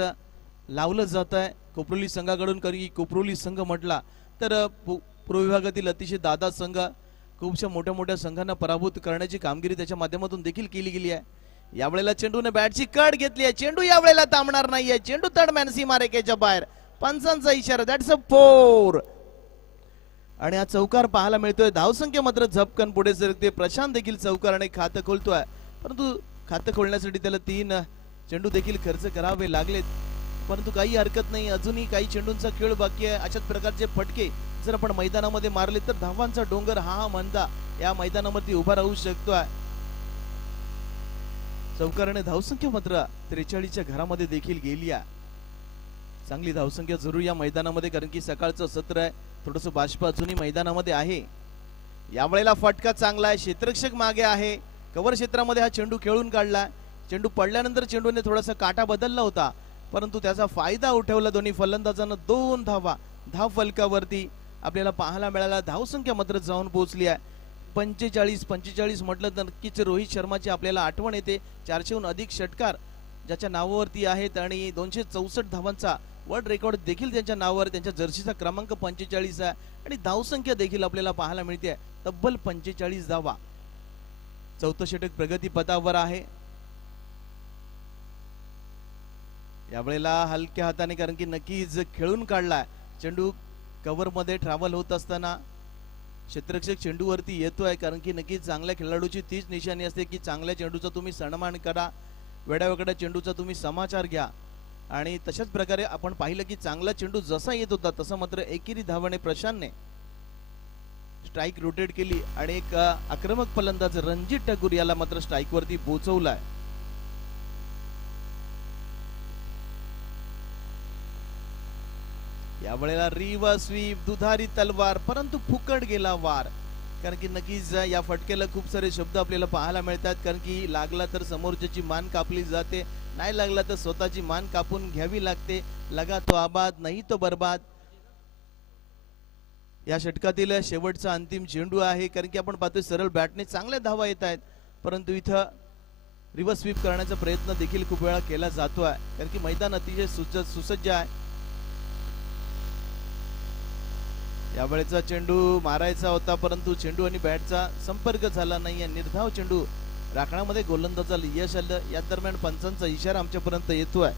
लावलं जात आहे कोपरोली संघाकडून, कारण की कोपरोली संघ म्हटला तर पूर्व विभागातील अतिशय दादा संघ खूपशा मोठ्या मोठ्या संघांना पराभूत करण्याची कामगिरी त्याच्या माध्यमातून देखील केली गेली आहे. यावेळेला चेंडूने बॅटची कट घेतली आहे. चेंडू यावेळेला थांबणार नाहीये. चेंडू तडमॅन सीमारेखेच्या बाहेर. पंचांचा इशारा. That's a 4. आणि हा चौकार पाहायला मिळतोय. धावसंख्या मात्र झपकन पुढे सरकते. प्रशांत देखील चौकाराने खातं खोलतोय, परंतु खातं खोलण्यासाठी त्याला 3 चेंडू देखील खर्च करावे लागलेत. परंतु काही हरकत नाही, अजूनही काही चेंडूंचा खेळ बाकी आहे. अशाच प्रकारचे फटके जर आपण मैदानामध्ये मारले तर धावांचा डोंगर हा म्हणता या मैदानावरती उभा राहू शकतोय. चौकाराने धावसंख्या मात्र 43च्या घरामध्ये देखील गेली आहे. चांगली धावसंख्या जरूर या मैदानामध्ये, कारण की सकाळचं सत्र आहे. थोडस बाष्प अजूनही मैदानामध्ये आहे. यावेळेला फटका चांगला आहे. क्षेत्ररक्षक मागे आहे. कव्हर क्षेत्रामध्ये हा चेंडू खेळून काढला. चेंडू पडल्यानंतर चेंडूने थोडासा काटा बदलला होता, परंतु त्याचा फायदा उठवला दोन्ही फलंदाजांना. 2 धावा धाव फलकावरती आपल्याला पाहायला मिळाला. धावसंख्या मात्र जाऊन पोहोचली आहे 45 म्हटलं तर नक्कीच रोहित शर्माची आपल्याला आठवण येते. 400हून अधिक षटकार ज्याच्या नावावरती आहेत आणि 264 धावांचा वर्ल्ड रेकॉर्ड देखील त्यांच्या नावावर. त्यांच्या जर्सीचा क्रमांक 45 आहे आणि धावसंख्या देखील आपल्याला पाहायला मिळते तब्बल 45 धावा. चौथं षटक प्रगती पथावर आहे. यावेळेला हलक्या हाताने, कारण की नक्कीच खेळून काढलाय. चेंडू कव्हर मध्ये ट्रॅव्हल होत असताना क्षेत्ररक्षक चेंडूवरती येतोय, कारण की नक्कीच चांगल्या खेळाडूची तीच निशाणी असते की चांगल्या चेंडूचा तुम्ही सन्मान करा, वेड्यावेगळ्या चेंडूचा तुम्ही समाचार घ्या. आणि तशाच प्रकारे आपण पाहिलं की चांगला चेंडू जसा येत होता तसं मात्र एकेरी धावाने प्रशांतने स्ट्राईक रोटेट केली आणि एक आक्रमक फलंदाज रणजित ठाकूर याला मात्र स्ट्राईक वरती पोहोचवलाय. यावेळेला रिव्हर्स स्वीप, दुधारी तलवार, परंतु फुकट गेला वार. कारण की नक्कीच या फटक्याला खूप सारे शब्द आपल्याला पाहायला मिळतात, कारण की लागला तर समोरच्याची मान कापली जाते, नाही लागला तर स्वतःची मान कापून घ्यावी लागते. लगा तो आबाद नाही तो बर्बाद. या षटकातील शेवटचा अंतिम चेंडू आहे, कारण की आपण पाहतोय सरळ बॅटने चांगल्या धावा येत आहेत, परंतु इथं रिव्हर्स स्वीप करण्याचा प्रयत्न देखील खूप वेळा केला जातोय, कारण की मैदान अतिशय सुसज्ज आहे. यावेळेचा चेंडू मारायचा होता, परंतु चेंडू आणि बॅटचा संपर्क झाला नाही. निर्धाव चेंडू राखण्यामध्ये गोलंदाजाला यश आलं. या दरम्यान पंचांचा इशारा आमच्यापर्यंत येतोय.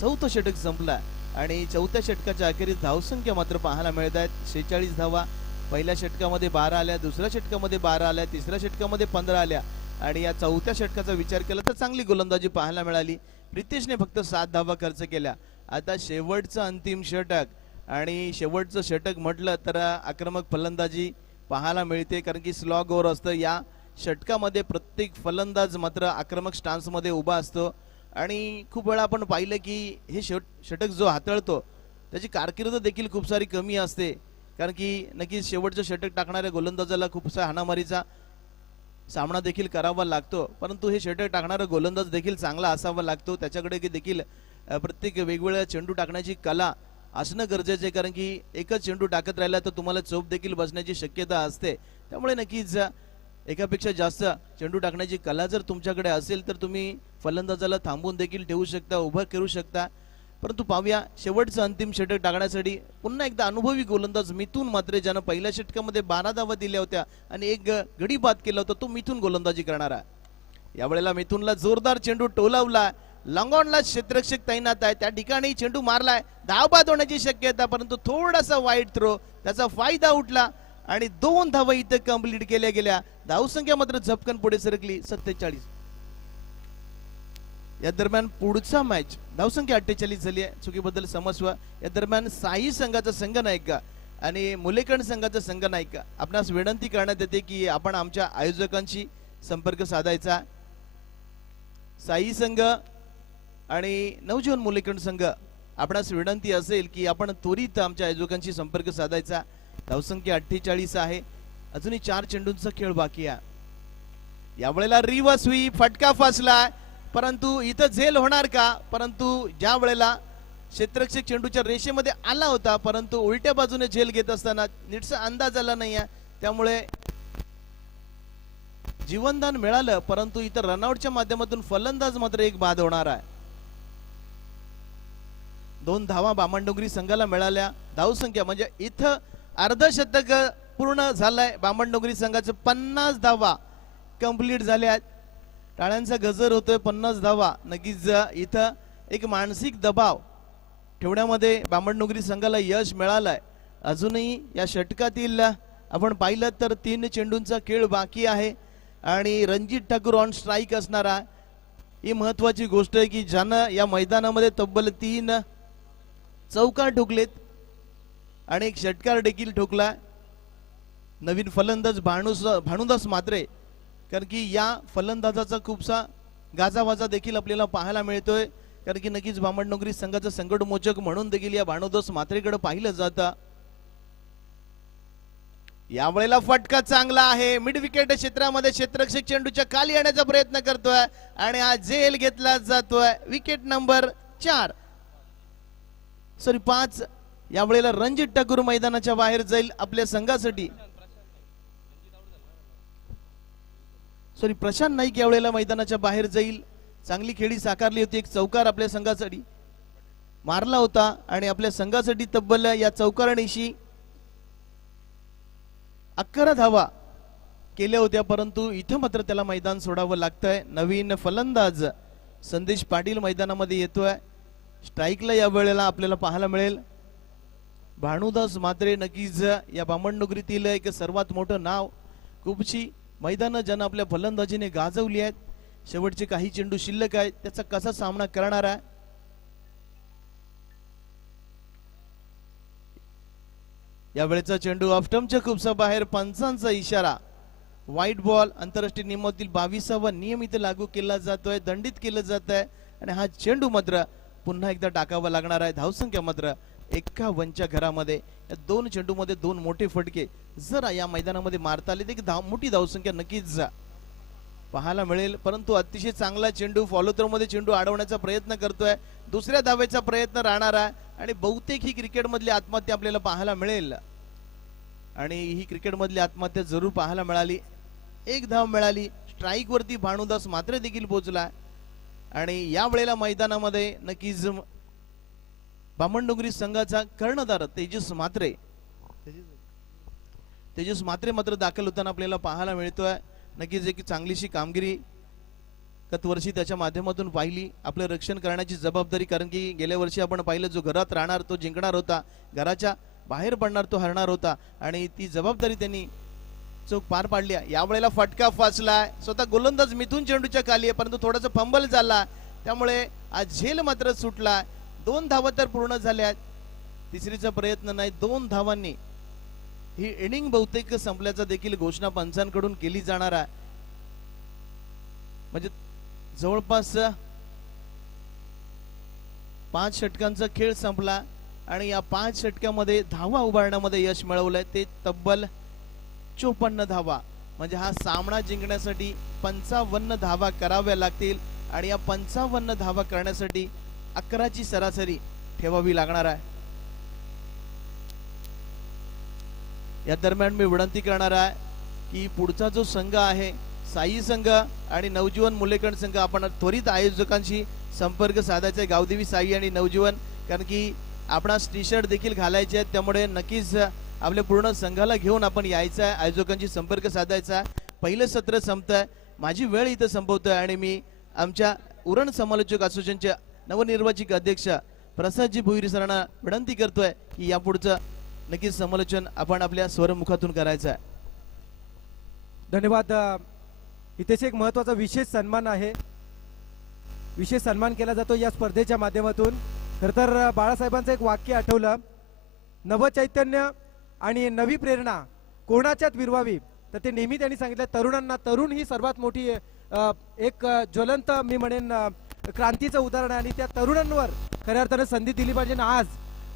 चौथं षटक संपला आणि चौथ्या षटकाच्या अखेरीस धावसंख्या मात्र पाहायला मिळत आहेत 46 धावा. पहिल्या षटकामध्ये 12 आल्या, दुसऱ्या षटकामध्ये 12 आल्या, तिसऱ्या षटकामध्ये 15 आल्या आणि या चौथ्या षटकाचा विचार केला तर चांगली गोलंदाजी पाहायला मिळाली. प्रितेशने फक्त 7 धावा खर्च केल्या. आता शेवटचं अंतिम षटक आणि शेवटचं षटक म्हटलं तर आक्रमक फलंदाजी पाहायला मिळते, कारण की स्लॉग ओव्हर असतं. या षटकामध्ये प्रत्येक फलंदाज मात्र आक्रमक स्टान्स मध्ये उभा असतो आणि खूप वेळा आपण पाहिलं की हे षटक जो हाताळतो त्याची कारकीर्द देखील खूप सारी कमी असते, कारण की नक्कीच शेवटचं षटक टाकणाऱ्या गोलंदाजाला खूपसा हाणामारीचा सामना देखील करावा लागतो, परंतु हे षटक टाकणारा गोलंदाज देखील चांगला असावा लागतो. त्याच्याकडे देखील प्रत्येक वेगवेगळ्या चेंडू टाकण्याची कला असणं गरजेचं आहे, कारण की एकच चेंडू टाकत राहिला तर तुम्हाला चोप देखील बसण्याची शक्यता असते. त्यामुळे नक्कीच एकापेक्षा जास्त चेंडू टाकण्याची कला जर तुमच्याकडे असेल तर तुम्ही फलंदाजाला थांबवून देखील ठेवू शकता, उभं करू शकता. परंतु पाहूया शेवटचं अंतिम षटक टाकण्यासाठी पुन्हा एकदा अनुभवी गोलंदाज मिथुन मात्रे, ज्यानं पहिल्या षटकामध्ये 12 धावा दिल्या होत्या आणि एक गडी बाद केला होता, तो मिथुन गोलंदाजी करणार आहे. यावेळेला मिथुनला जोरदार चेंडू टोलावला. लॉंगॉनला क्षेत्ररक्षक तैनात आहे, त्या ठिकाणी चेंडू मारलाय, धावबाद होण्याची शक्यता, परंतु थोडासा वाईट थ्रो, त्याचा फायदा उठला आणि 2 धावा इथे कंप्लीट केल्या गेल्या. धावसंख्या मात्र झपकन पुढे सरकली 47. या दरम्यान पुढचा मॅच धावसंख्या 48 झाली आहे, चुकीबद्दल समस्या. या दरम्यान साई संघाचा संघनायक आणि मुलेकण संघाचा संघनायक आपणास विनंती करण्यात येते की आपण आमच्या आयोजकांशी संपर्क साधायचा. साई संघ आणि नवजीवन मुलेकण संघ आपणास विनंती असेल की आपण त्वरित आमच्या आयोजकांशी संपर्क साधायचा. धावसंख्या 48 आहे, अजूनही 4 चेंडूंचा खेळ बाकी आहे. यावेळेला रिव्हर्स स्वीप, फटका फसला, परंतु इथं झेल होणार का? परंतु ज्या वेळेला क्षेत्ररक्षक चेंडूच्या रेषेमध्ये आला होता, परंतु उलट्या बाजूने झेल घेत असताना नीटसा अंदाज आला नाही आहे, त्यामुळे जीवनदान मिळालं, परंतु इथं रनआउटच्या माध्यमातून फलंदाज मात्र एक बाद होणार आहे. 2 धावा बामणडोंगरी संघाला मिळाल्या. धावसंख्या म्हणजे इथं अर्धशतक पूर्ण झालाय. बामणडोंगरी संघाचे 50 धावा कंप्लीट झाल्या आहेत. टाळ्यांचा गजर होतोय. 50 धावा. नक्कीच इथं एक मानसिक दबाव ठेवण्यामध्ये बामणडोंगरी संघाला यश मिळालंय. अजूनही या षटकातील आपण पाहिलं तर 3 चेंडूंचा खेळ बाकी आहे आणि रणजित ठाकूर ऑन स्ट्राईक असणारा. ही महत्वाची गोष्ट आहे की ज्यानं या मैदानामध्ये तब्बल 3 चौकार ठोकलेत आणि एक षटकार देखील ठोकला. नवीन फलंदाज भानुदास मात्रे, कारण की या फलंदाजाचा खूपसा गाजावाजा देखील आपल्याला पाहायला मिळतोय. कारण की नक्कीच बामणडोंगरी संघाचा संकटमोचक म्हणून देखील या भानुदास मात्रेकडे पाहिलं जातं. यावेळेला फटका चांगला आहे. मिड विकेट क्षेत्रामध्ये क्षेत्ररक्षक चेंडूच्या खाली येण्याचा प्रयत्न करतोय आणि हा झेल घेतला जातोय. Wicket number 5. यावेळेला रणजित ठाकूर मैदानाच्या बाहेर जाईल आपल्या संघासाठी. प्रशांत नाईक यावेळेला मैदानाच्या बाहेर जाईल. चांगली खेळी साकारली होती. एक चौकार आपल्या संघासाठी मारला होता आणि आपल्या संघासाठी तब्बल या चौकारणीशी 11 धावा केल्या होत्या, परंतु इथं मात्र त्याला मैदान सोडावं लागतंय. नवीन फलंदाज संदेश पाटील मैदानामध्ये येतोय. स्ट्राईकला या वेळेला आपल्याला पाहायला मिळेल भानुदास मात्रे. नक्कीच या बामणडोंगरीतील एक सर्वात मोठं नाव. खूपशी मैदानं ज्यानं आपल्या फलंदाजीने गाजवली आहेत. शेवटचे काही चेंडू शिल्लक आहेत. त्याचा कसा सामना करणार आहे. यावेळेचा चेंडू ऑफस्टंपच्या खूपसा बाहेर. पंचांचा इशारा. White ball. आंतरराष्ट्रीय नियमातील 22वा नियम इथे लागू केला जातोय. दंडित केलं जात आहे आणि हा चेंडू मात्र पुन्हा एकदा टाकावा लागणार आहे. धावसंख्या मात्र 51च्या घरामध्ये. या 2 चेंडूमध्ये 2 मोठे फटके जर या मैदानामध्ये मारता आले तर मोठी धावसंख्या नक्कीच पाहायला मिळेल. परंतु अतिशय चांगला चेंडू फॉलो थ्रो मध्ये चेंडू अडवण्याचा प्रयत्न करतोय. दुसऱ्या धावेचा प्रयत्न राहणार आहे आणि बहुतेक ही क्रिकेट मधली आत्महत्या आपल्याला पाहायला मिळेल आणि ही क्रिकेट मधली आत्महत्या जरूर पाहायला मिळाली. 1 धाव मिळाली. स्ट्राईक वरती भानुदास मात्रे देखील पोहोचला आणि या वेळेला मैदानामध्ये नक्कीच बामणडोंगरी संघाचा कर्णधार तेजस मात्रे मात्र दाखल होताना आपल्याला पाहायला मिळतोय. नक्कीच एक चांगलीशी कामगिरी गत वर्षी त्याच्या माध्यमातून पाहिली. आपलं रक्षण करण्याची जबाबदारी, कारण की गेल्या वर्षी आपण पाहिलं जो घरात राहणार तो जिंकणार होता, घराच्या बाहेर पडणार तो हरणार होता आणि ती जबाबदारी त्यांनी चोख पार पाडली. यावेळेला फटका फासलाय. स्वतः गोलंदाज मिथून चेंडूच्या खाली आहे, परंतु थोडासा फंबल झाला त्यामुळे आज झेल मात्र सुटला. 2 धावा तर पूर्ण झाल्या. तिसरीचा प्रयत्न नाही. 2 धावांनी ही इनिंग बहुतेक संपल्याचा देखील घोषणा पंचांकडून केली जाणार आहे. म्हणजे जवळपास 5 षटकांचा खेळ संपला आणि या 5 षटकामध्ये धावा उभारण्यामध्ये यश मिळवलंय ते तब्बल 54 धावा. म्हणजे हा सामना जिंकण्यासाठी 55 धावा कराव्या लागतील आणि या 55 धावा करण्यासाठी 11ची सरासरी ठेवावी लागणार आहे. या दरम्यान मी विनंती करणार आहे की पुढचा जो संघ आहे साई संघ आणि नवजीवन मुलेकण संघ, आपण त्वरित आयोजकांशी संपर्क साधायचा आहे. गावदेवी साई आणि नवजीवन, कारण की आपणास टी शर्ट देखील घालायचे आहेत, त्यामुळे नक्कीच आपल्या पूर्ण संघाला घेऊन आपण यायचं आहे. आयोजकांशी संपर्क साधायचा. पहिलं सत्र संपतंय. माझी वेळ इथं संपवतोय आणि मी आमच्या उरण समालोचक असोसिएशनचे नवनिर्वाचित अध्यक्ष प्रसादजी भोईर सरांना विनंती करतोय की यापुढचं नक्कीच समालोचन आपण आपल्या स्वरमुखातून करायचं आहे. धन्यवाद. इथेच एक महत्वाचा विशेष सन्मान आहे. विशेष सन्मान केला जातो या स्पर्धेच्या माध्यमातून. खरं तर बाळासाहेबांचं एक वाक्य आठवलं, नवचैतन्य आणि नवी प्रेरणा कोणाच्यात विरवावी, तर ते नेहमी त्यांनी सांगितलं तरुणांना. तरुण ही सर्वात मोठी एक ज्वलंत मी म्हणेन क्रांतीचं उदाहरण आहे आणि त्या तरुणांवर खऱ्या अर्थानं संधी दिली पाहिजे. आज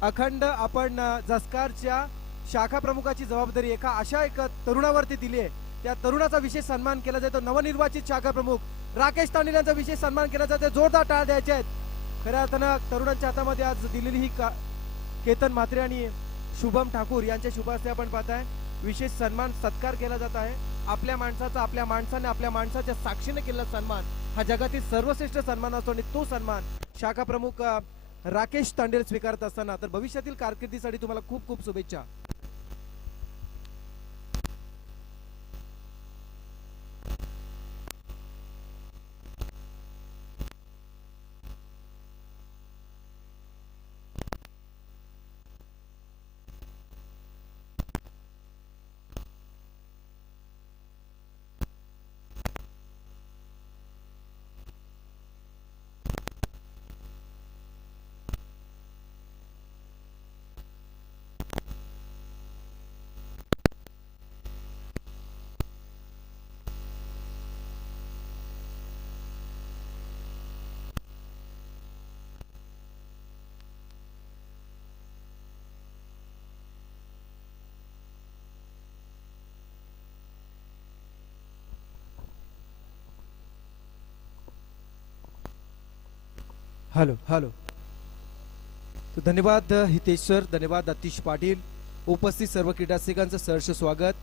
अखंड आपण जसकारच्या शाखा प्रमुखाची जबाबदारी एका अशा एक तरुणावरती दिली आहे. त्या तरुणाचा विशेष सन्मान केला जातो. नवनिर्वाचित शाखा प्रमुख राकेश तांडेल यांचा विशेष सन्मान केला जातो. जोरदार टाळ्या द्यायचे आहेत. खऱ्या अर्थानं तरुणांच्या हातामध्ये आज दिलेली ही केतन म्हात्रे आणि शुभम ठाकूर यांच्या शुभ हस्ते आपण पाहताय विशेष सन्मान सत्कार केला जात आहे. आपल्या माणसाचा, आपल्या माणसाने, आपल्या माणसाच्या साक्षीने केलेला सन्मान हा जगातील सर्वश्रेष्ठ सन्मान असतो आणि तो सन्मान शाखा प्रमुख राकेश तांडेल स्वीकारत असताना तर भविष्यातील कारकिर्दीसाठी तुम्हाला खूप खूप शुभेच्छा. Hello hello. तो धन्यवाद हितेश सर, धन्यवाद आतिश पाटील. उपस्थित सर्व क्रीडारसिकांचं सहर्ष स्वागत.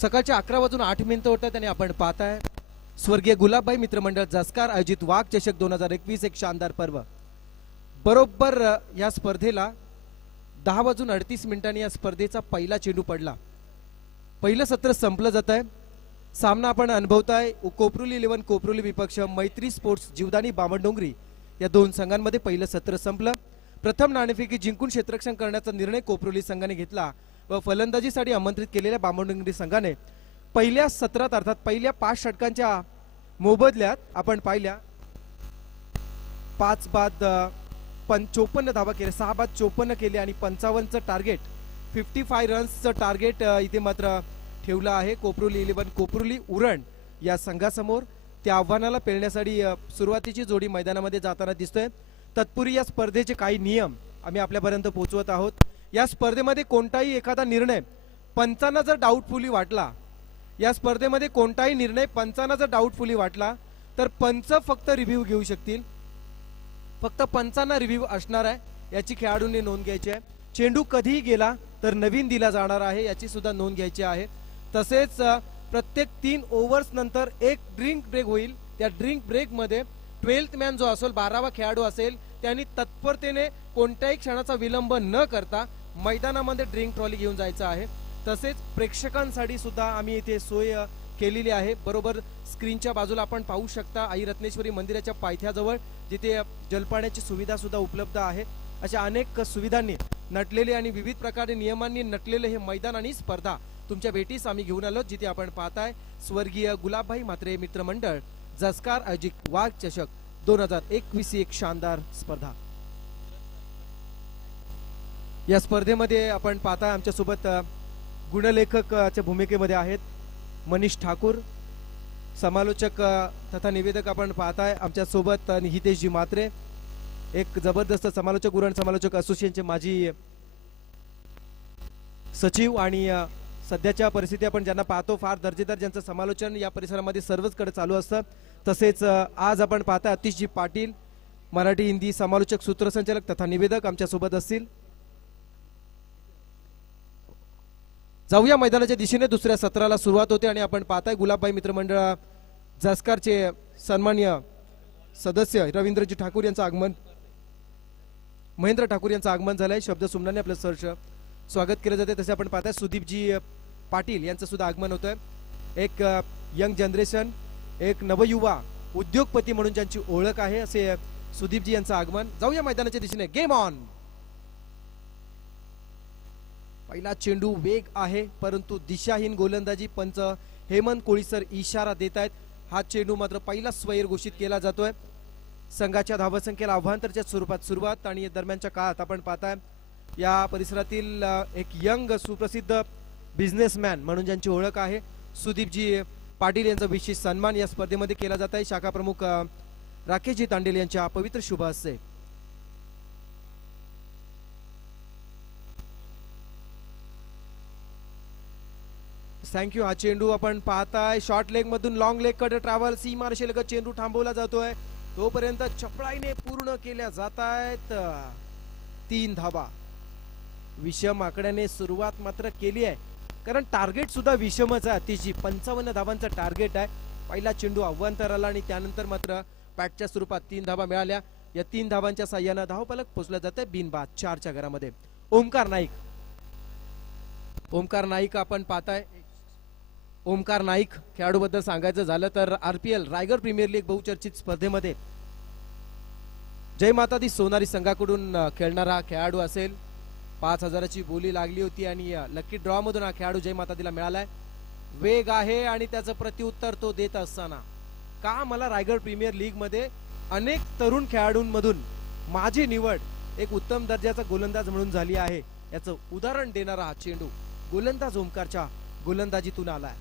सकाळच्या 11:08 होतात आणि आपण पाहताय स्वर्गीय गुलाबबाई मित्रमंडळ जसकार आयोजित वाघ चषक 2021 एक शानदार पर्व. बरोबर या स्पर्धेला 10:38 या स्पर्धेचा पहिला चेंडू पडला. पहिलं सत्र संपलं जात आहे. सामना आपण अनुभवताय कोपरुली 11 कोपरुली विपक्ष मैत्री स्पोर्ट्स जीवदानी बामणडोंगरी या दोन संघांमध्ये पहिलं सत्र संपलं. प्रथम नाणेफेकी जिंकून क्षेत्ररक्षण करण्याचा निर्णय कोपरुली संघाने घेतला व फलंदाजीसाठी आमंत्रित केलेल्या बामणडोंगरी संघाने पहिल्या सत्रात अर्थात पहिल्या 5 षटकांच्या मोबदल्यात आपण पाहिल्या 5 बाद 54 धावा केल्या, 6 बाद 54 केले आणि 55चं टार्गेट 55 रन्सचं टार्गेट इथे मात्र ठेवलं आहे कोपरुली 11 कोपरुली उरण या संघासमोर. त्या आव्हानाला पेलण्यासाठी सुरुवातीची जोडी मैदानामध्ये जाताना दिसतोय. तत्पूर्वी या स्पर्धेचे काही नियम आम्ही आपल्यापर्यंत पोहोचवत आहोत. या स्पर्धेमध्ये कोणताही एखादा निर्णय पंचांना जर डाऊटफुली वाटला, या स्पर्धेमध्ये कोणताही निर्णय पंचांना जर डाऊटफुली वाटला तर पंच फक्त रिव्ह्यू घेऊ शकतील. फक्त पंचांना रिव्ह्यू असणार आहे याची खेळाडूंनी नोंद घ्यायची आहे. चेंडू कधीही गेला तर नवीन दिला जाणार आहे याची सुद्धा नोंद घ्यायची आहे. तसेच प्रत्येक 3 ओव्हर्स नंतर एक ड्रिंक ब्रेक होईल. त्या ड्रिंक ब्रेक मध्ये 12th मॅन जो असेल 12वा खेळाडू असेल त्यांनी तत्परतेने कोणत्याही क्षणाचा विलंब न करता मैदानामध्ये ड्रिंक ट्रॉली घेऊन जायचं आहे. तसेच प्रेक्षकांसाठी सुद्धा आम्ही इथे सोय केलेली आहे. बरोबर स्क्रीनच्या बाजूला आपण पाहू शकता आई रत्नेश्वरी मंदिराच्या पायथ्याजवळ जिथे जलपाण्याची सुविधा सुद्धा उपलब्ध आहे. अशा अनेक सुविधांनी नटलेले आणि विविध प्रकारे नियमांनी नटलेले हे मैदान आणि स्पर्धा तुमच्या भेटीस आम्ही घेऊन आलो. जिथे आपण पाहताय स्वर्गीय गुलाबभाई म्हात्रे मित्रमंडळ जसकार आयोजित वाघ चषक 2021 एक शानदार स्पर्धा. या स्पर्धेमध्ये आपण पाहताय आमच्या सोबत गुणलेखकच्या भूमिकेमध्ये आहेत मनीष ठाकूर, समालोचक तथा निवेदक आपण पाहताय आमच्या सोबत हितेशजी म्हात्रे, एक जबरदस्त समालोचक उरण समालोचक असोसिएशनचे माजी सचिव आणि सध्याच्या परिस्थिती आपण ज्यांना पाहतो फार दर्जेदार ज्यांचं समालोचन या परिसरामध्ये सर्वचकडे चालू असतं. तसेच आज आपण पाहता आतिशजी पाटील मराठी हिंदी समालोचक सूत्रसंचालक तथा निवेदक आमच्या सोबत असतील. जाऊया मैदानाच्या दिशेने. दुसऱ्या सत्राला सुरुवात होते आणि आपण पाहताय गुलाबबाई मित्रमंडळ जसकारचे सन्माननीय सदस्य रवींद्रजी ठाकूर यांचं आगमन, महेंद्र ठाकूर यांचं आगमन झालंय. शब्द सुमनाने आपलं सहर्ष स्वागत केलं जाते. तसे आपण पाहताय सुदीपजी पाटील यांचं सुद्धा आगमन होतंय. एक यंग जनरेशन, एक नवयुवा उद्योगपती म्हणून ज्यांची ओळख आहे असे सुदीपजी यांचं आगमन. जाऊया मैदानाच्या दिशेने. Game on. पहिला चेंडू वेग आहे परंतु दिशाहीन गोलंदाजी. पंच हेमंत कोळीसर इशारा देत आहेत. हा चेंडू मात्र पहिला स्वैर घोषित केला जातोय. संघाच्या धावसंख्येला अभांतरच्या स्वरूपात सुरुवात आणि दरम्यानच्या काळात आपण पाहताय या परिसरातील एक यंग सुप्रसिद्ध बिझनेसमॅन म्हणून ज्यांची ओळख आहे सुदीपजी पाटील यांचा विशेष सन्मान या स्पर्धेमध्ये केला जात आहे. शाखा प्रमुख राकेशजी तांडेल यांच्या पवित्र शुभ हस्ते. थँक्यू. हा चेंडू आपण पाहताय शॉर्ट लेग मधून लॉंग लेग कडे ट्रॅव्हल सीमारेषेलगत चेंडू थांबवला जातोय. तोपर्यंत चपळाईने पूर्ण केल्या जात आहेत 3 धावा. विषम आकड्याने सुरुवात मात्र केली आहे कारण टार्गेट सुद्धा विषमच आहे. अतिशय 55 धावांचा टार्गेट आहे. पहिला चेंडू अव्वंतर आला आणि त्यानंतर मात्र पॅटच्या स्वरूपात 3 धावा मिळाल्या. या 3 धावांच्या साह्यानं धावफलक पोचलं जाते बिनबाद 4च्या घरामध्ये. ओमकार नाईक, ओमकार नाईक आपण पाहताय. ओमकार नाईक खेळाडूबद्दल सांगायचं झालं तर RPL रायगड प्रीमियर लीग बहुचर्चित स्पर्धेमध्ये जय माता दी सोनारी संघाकडून खेळणारा खेळाडू असेल. 5,000ची बोली लागली होती आणि लकी ड्रॉ मधून हा खेळाडू जय माता दीला मिळालाय. वेग आहे आणि त्याचं प्रत्युत्तर तो देत असताना का मला रायगड प्रीमियर लीग मध्ये अनेक तरुण खेळाडूंमधून माझी निवड एक उत्तम दर्जाचा गोलंदाज म्हणून झाली आहे याचं उदाहरण देणारा हा चेंडू गोलंदाज ओमकारच्या गोलंदाजीतून आलाय.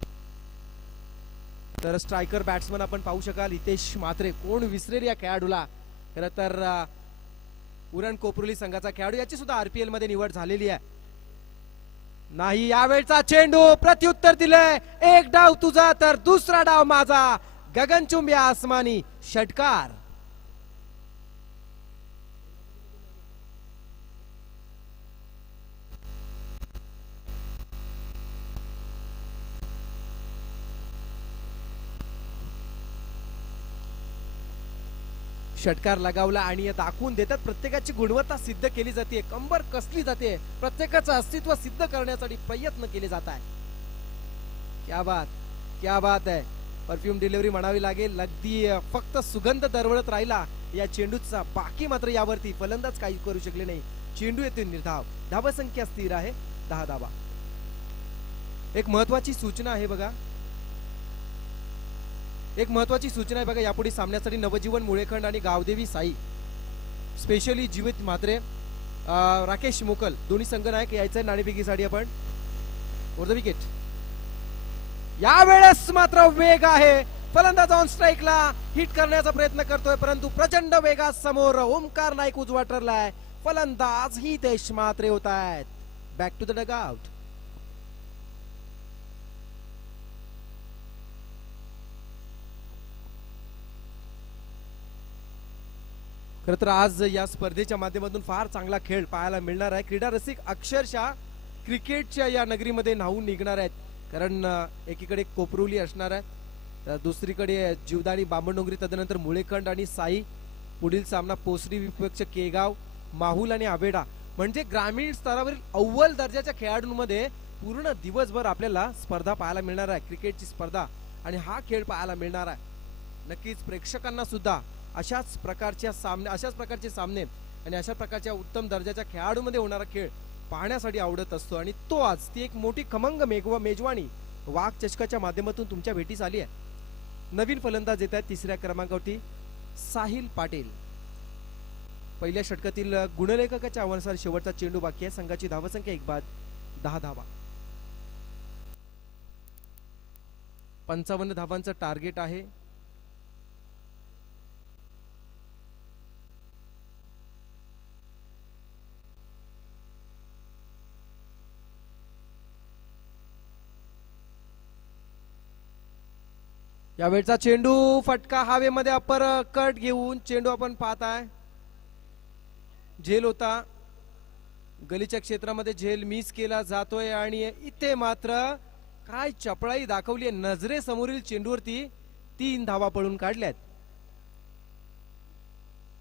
तर स्ट्रायकर बॅट्समन आपण पाहू शकाल हितेश म्हात्रे. कोण विसरेल या खेळाडूला. खरं तर उरण कोपरुली संघाचा खेळाडू, याची सुद्धा RPL मध्ये निवड झालेली आहे. नाही यावेळचा चेंडू प्रत्युत्तर दिलंय. एक डाव तुझा तर दुसरा डाव माझा. गगनचुंबी आसमानी षटकार. षटकार लगावला आणि या दाखवून देतात प्रत्येकाची गुणवत्ता सिद्ध केली जाते, कंबर कसली जाते, प्रत्येकाचं अस्तित्व सिद्ध करण्यासाठी प्रयत्न केले जात आहे. क्या बात आहे. परफ्यूम डिलिव्हरी म्हणावी लागेल. अगदी फक्त सुगंध दरवळत राहिला या चेंडूचा, बाकी मात्र यावरती फलंदाज काही करू शकले नाही. चेंडू येतो निर्धाव. धावा संख्या स्थिर आहे 10 धावा. एक महत्वाची सूचना आहे बघा, यापुढे सामन्यासाठी नवजीवन मुळेखंड आणि गावदेवी साई, स्पेशली जीवित म्हात्रे, राकेश मोकल दोन्ही संघनायक यायचं नाणेफेकीसाठी आपण. For the wicket. यावेळेस मात्र वेग आहे. फलंदाज ऑन स्ट्राईकला हिट करण्याचा प्रयत्न करतोय, परंतु प्रचंड वेगात समोर ओमकार नाईक उजवा ठरलाय. फलंदाज हितेश म्हात्रे होत आहेत. Back to the dugout. खरं तर आज या स्पर्धेच्या माध्यमातून फार चांगला खेळ पाहायला मिळणार आहे. क्रीडा रसिक अक्षरशः क्रिकेटच्या या नगरीमध्ये न्हावून निघणार आहेत. कारण एकीकडे कोपरुली असणार आहे, तर दुसरीकडे जीवदानी बामणडोंगरी, तदनंतर मुळेखंड आणि साई. पुढील सामना पोसरी विपक्ष केगाव, माहुल आणि आबेडा. म्हणजे ग्रामीण स्तरावरील अव्वल दर्जाच्या खेळाडूंमध्ये पूर्ण दिवसभर आपल्याला स्पर्धा पाहायला मिळणार आहे, क्रिकेटची स्पर्धा, आणि हा खेळ पाहायला मिळणार आहे. नक्कीच प्रेक्षकांना सुद्धा अशाच प्रकारचे सामने आणि अशा प्रकारच्या उत्तम दर्जाच्या खेळाडूंमध्ये होणारा खेळ पाहण्यासाठी आवडत असतो. आणि तो आज ती एक मोठी खमंग मेजवानी वाघ चषकाच्या माध्यमातून तुमच्या भेटीस आली आहे. नवीन फलंदाज येत आहेत 3ऱ्या क्रमांकावरती साहिल पाटील. पहिल्या षटकातील गुणलेखकाच्या आव्हानानुसार शेवटचा चेंडू बाकी आहे. संघाची धावसंख्या 1 बाद 10 धावा. 55 धावांचं टार्गेट आहे. यावेळचा चेंडू फटका हवेमध्ये, अपर कट घेऊन चेंडू आपण पाहताय. झेल होता, गलीच्या क्षेत्रामध्ये झेल मिस केला जातोय आणि इथे मात्र काय चपळाई दाखवली. नजरेसमोरील चेंडूवरती 3 धावा पळून काढल्यात.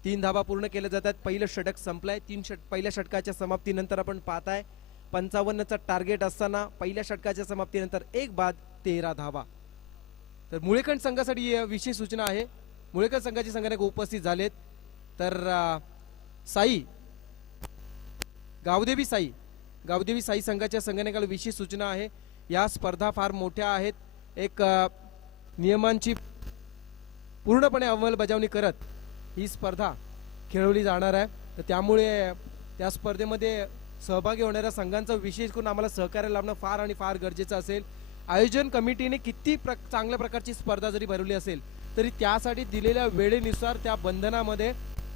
3 धावा पूर्ण केल्या जातात. पहिलं षटक संपलाय. पहिल्या षटकाच्या समाप्तीनंतर आपण पाहताय 55चा टार्गेट असताना पहिल्या षटकाच्या समाप्तीनंतर 1 बाद 13 धावा. तर मुळेखंड संघासाठी विशेष सूचना आहे. मुळेखंड संघाचे संघटक उपस्थित झालेत. तर साई गावदेवी साई संघाच्या संघटकाला विशेष सूचना आहे. या स्पर्धा फार मोठ्या आहेत. एक नियमांची पूर्णपणे अंमलबजावणी करत ही स्पर्धा खेळवली जाणार आहे. तर त्यामुळे त्या स्पर्धेमध्ये सहभागी होणाऱ्या संघांचा विशेष करून आम्हाला सहकार्य लाभणं फार आणि फार गरजेचं असेल. आयोजन कमिटीने किती चांगल्या प्रकारची स्पर्धा जरी भरवली असेल तरी त्यासाठी दिलेल्या वेळेनुसार त्या बंधनामध्ये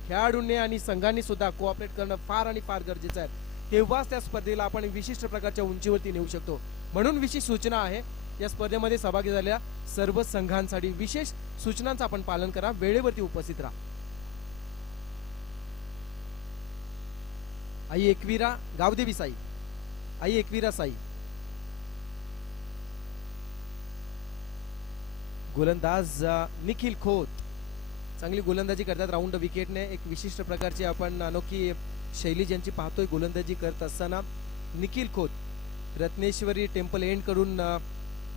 खेळाडूंनी आणि संघांनी सुद्धा कोऑपरेट करणं फार आणि फार गरजेचं आहे. तेव्हाच त्या स्पर्धेला आपण विशिष्ट प्रकारच्या उंचीवरती नेऊ शकतो. म्हणून विशेष सूचना आहे, या स्पर्धेमध्ये सहभागी झालेल्या सर्व संघांसाठी विशेष सूचनांचं आपण पालन करा. वेळेवरती उपस्थित राहा. आई एकवीरा गावदेवी साई, आई एकवीरा साई. गोलंदाज निखिल खोत चांगली गोलंदाजी करतात राऊंड विकेटने. एक विशिष्ट प्रकारची आपण अनोखी शैली ज्यांची पाहतोय गोलंदाजी करत असताना. निखिल खोत रत्नेश्वरी टेम्पल एंड कडून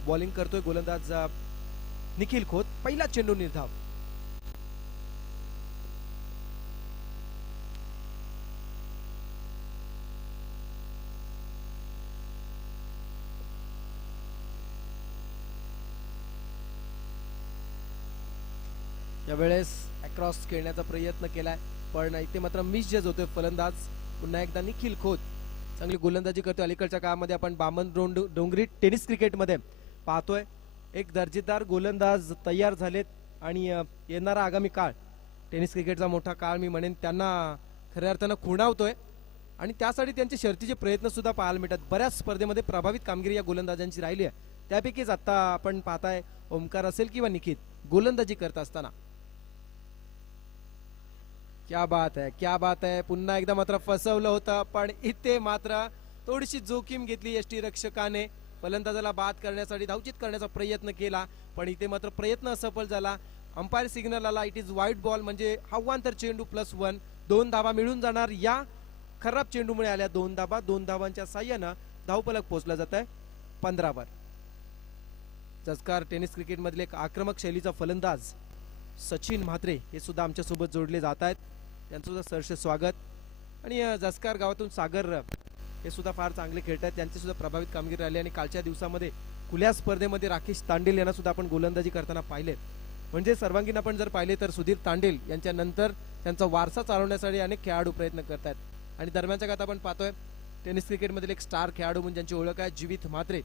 बॉलिंग करतोय गोलंदाज निखिल खोत. पहिला चेंडू निर्धाव. यावेळेस अक्रॉस खेळण्याचा प्रयत्न केलाय पण इथे मात्र मिस जज होतोय फलंदाज. पुन्हा एकदा निखिल खोत चांगली गोलंदाजी करतोय. अलीकडच्या काळामध्ये आपण बामणडोंगरी टेनिस क्रिकेटमध्ये पाहतोय एक दर्जेदार गोलंदाज तयार झालेत आणि येणारा आगामी काळ टेनिस क्रिकेटचा मोठा काळ मी म्हणेन त्यांना खऱ्या अर्थानं खुणावतोय आणि त्यासाठी त्यांचे शर्तीचे प्रयत्न सुद्धा पाहायला मिळतात. बऱ्याच स्पर्धेमध्ये प्रभावित कामगिरी या गोलंदाजांची राहिली आहे. त्यापैकीच आता आपण पाहताय ओमकार असेल किंवा निखित गोलंदाजी करत असताना. क्या बात है. पुन्हा एकदा मात्र फसवलं होतं पण इथे मात्र थोडीशी जोखीम घेतली यष्टीरक्षकाने. फलंदाजाला बाद करण्यासाठी धावचित करण्याचा प्रयत्न केला पण इथे मात्र प्रयत्न असफल झाला अंपायर सिग्नल आला, इट इज वाईट बॉल, म्हणजे हवांतर चेंडू +1, 2 धावा मिळून जाणार. या खराब चेंडूमुळे आल्या 2 धावा. 2 धावांच्या साह्यानं धावफलक पोहोचला जात आहे 15 वर. जसकार टेनिस क्रिकेट मधले एक आक्रमक शैलीचा फलंदाज सचिन म्हात्रे हे सुद्धा आमच्या सोबत जोडले जात आहेत. त्यांचं सुद्धा सहर्ष स्वागत. आणि जसकार गावातून सागर हे सुद्धा फार चांगले खेळत आहेत, त्यांची सुद्धा प्रभावित कामगिरी राहिली. आणि कालच्या दिवसामध्ये खुल्या स्पर्धेमध्ये राकेश तांडेल यांना सुद्धा आपण गोलंदाजी करताना पाहिले. म्हणजे सर्वांगीण आपण जर पाहिले तर सुधीर तांडेल यांच्या नंतर त्यांचा वारसा चालवण्यासाठी अनेक खेळाडू प्रयत्न करत आहेत. आणि दरम्यानच्या काळात आपण पाहतोय टेनिस क्रिकेटमधील एक स्टार खेळाडू म्हणून ज्यांची ओळख आहे जीवित म्हात्रे,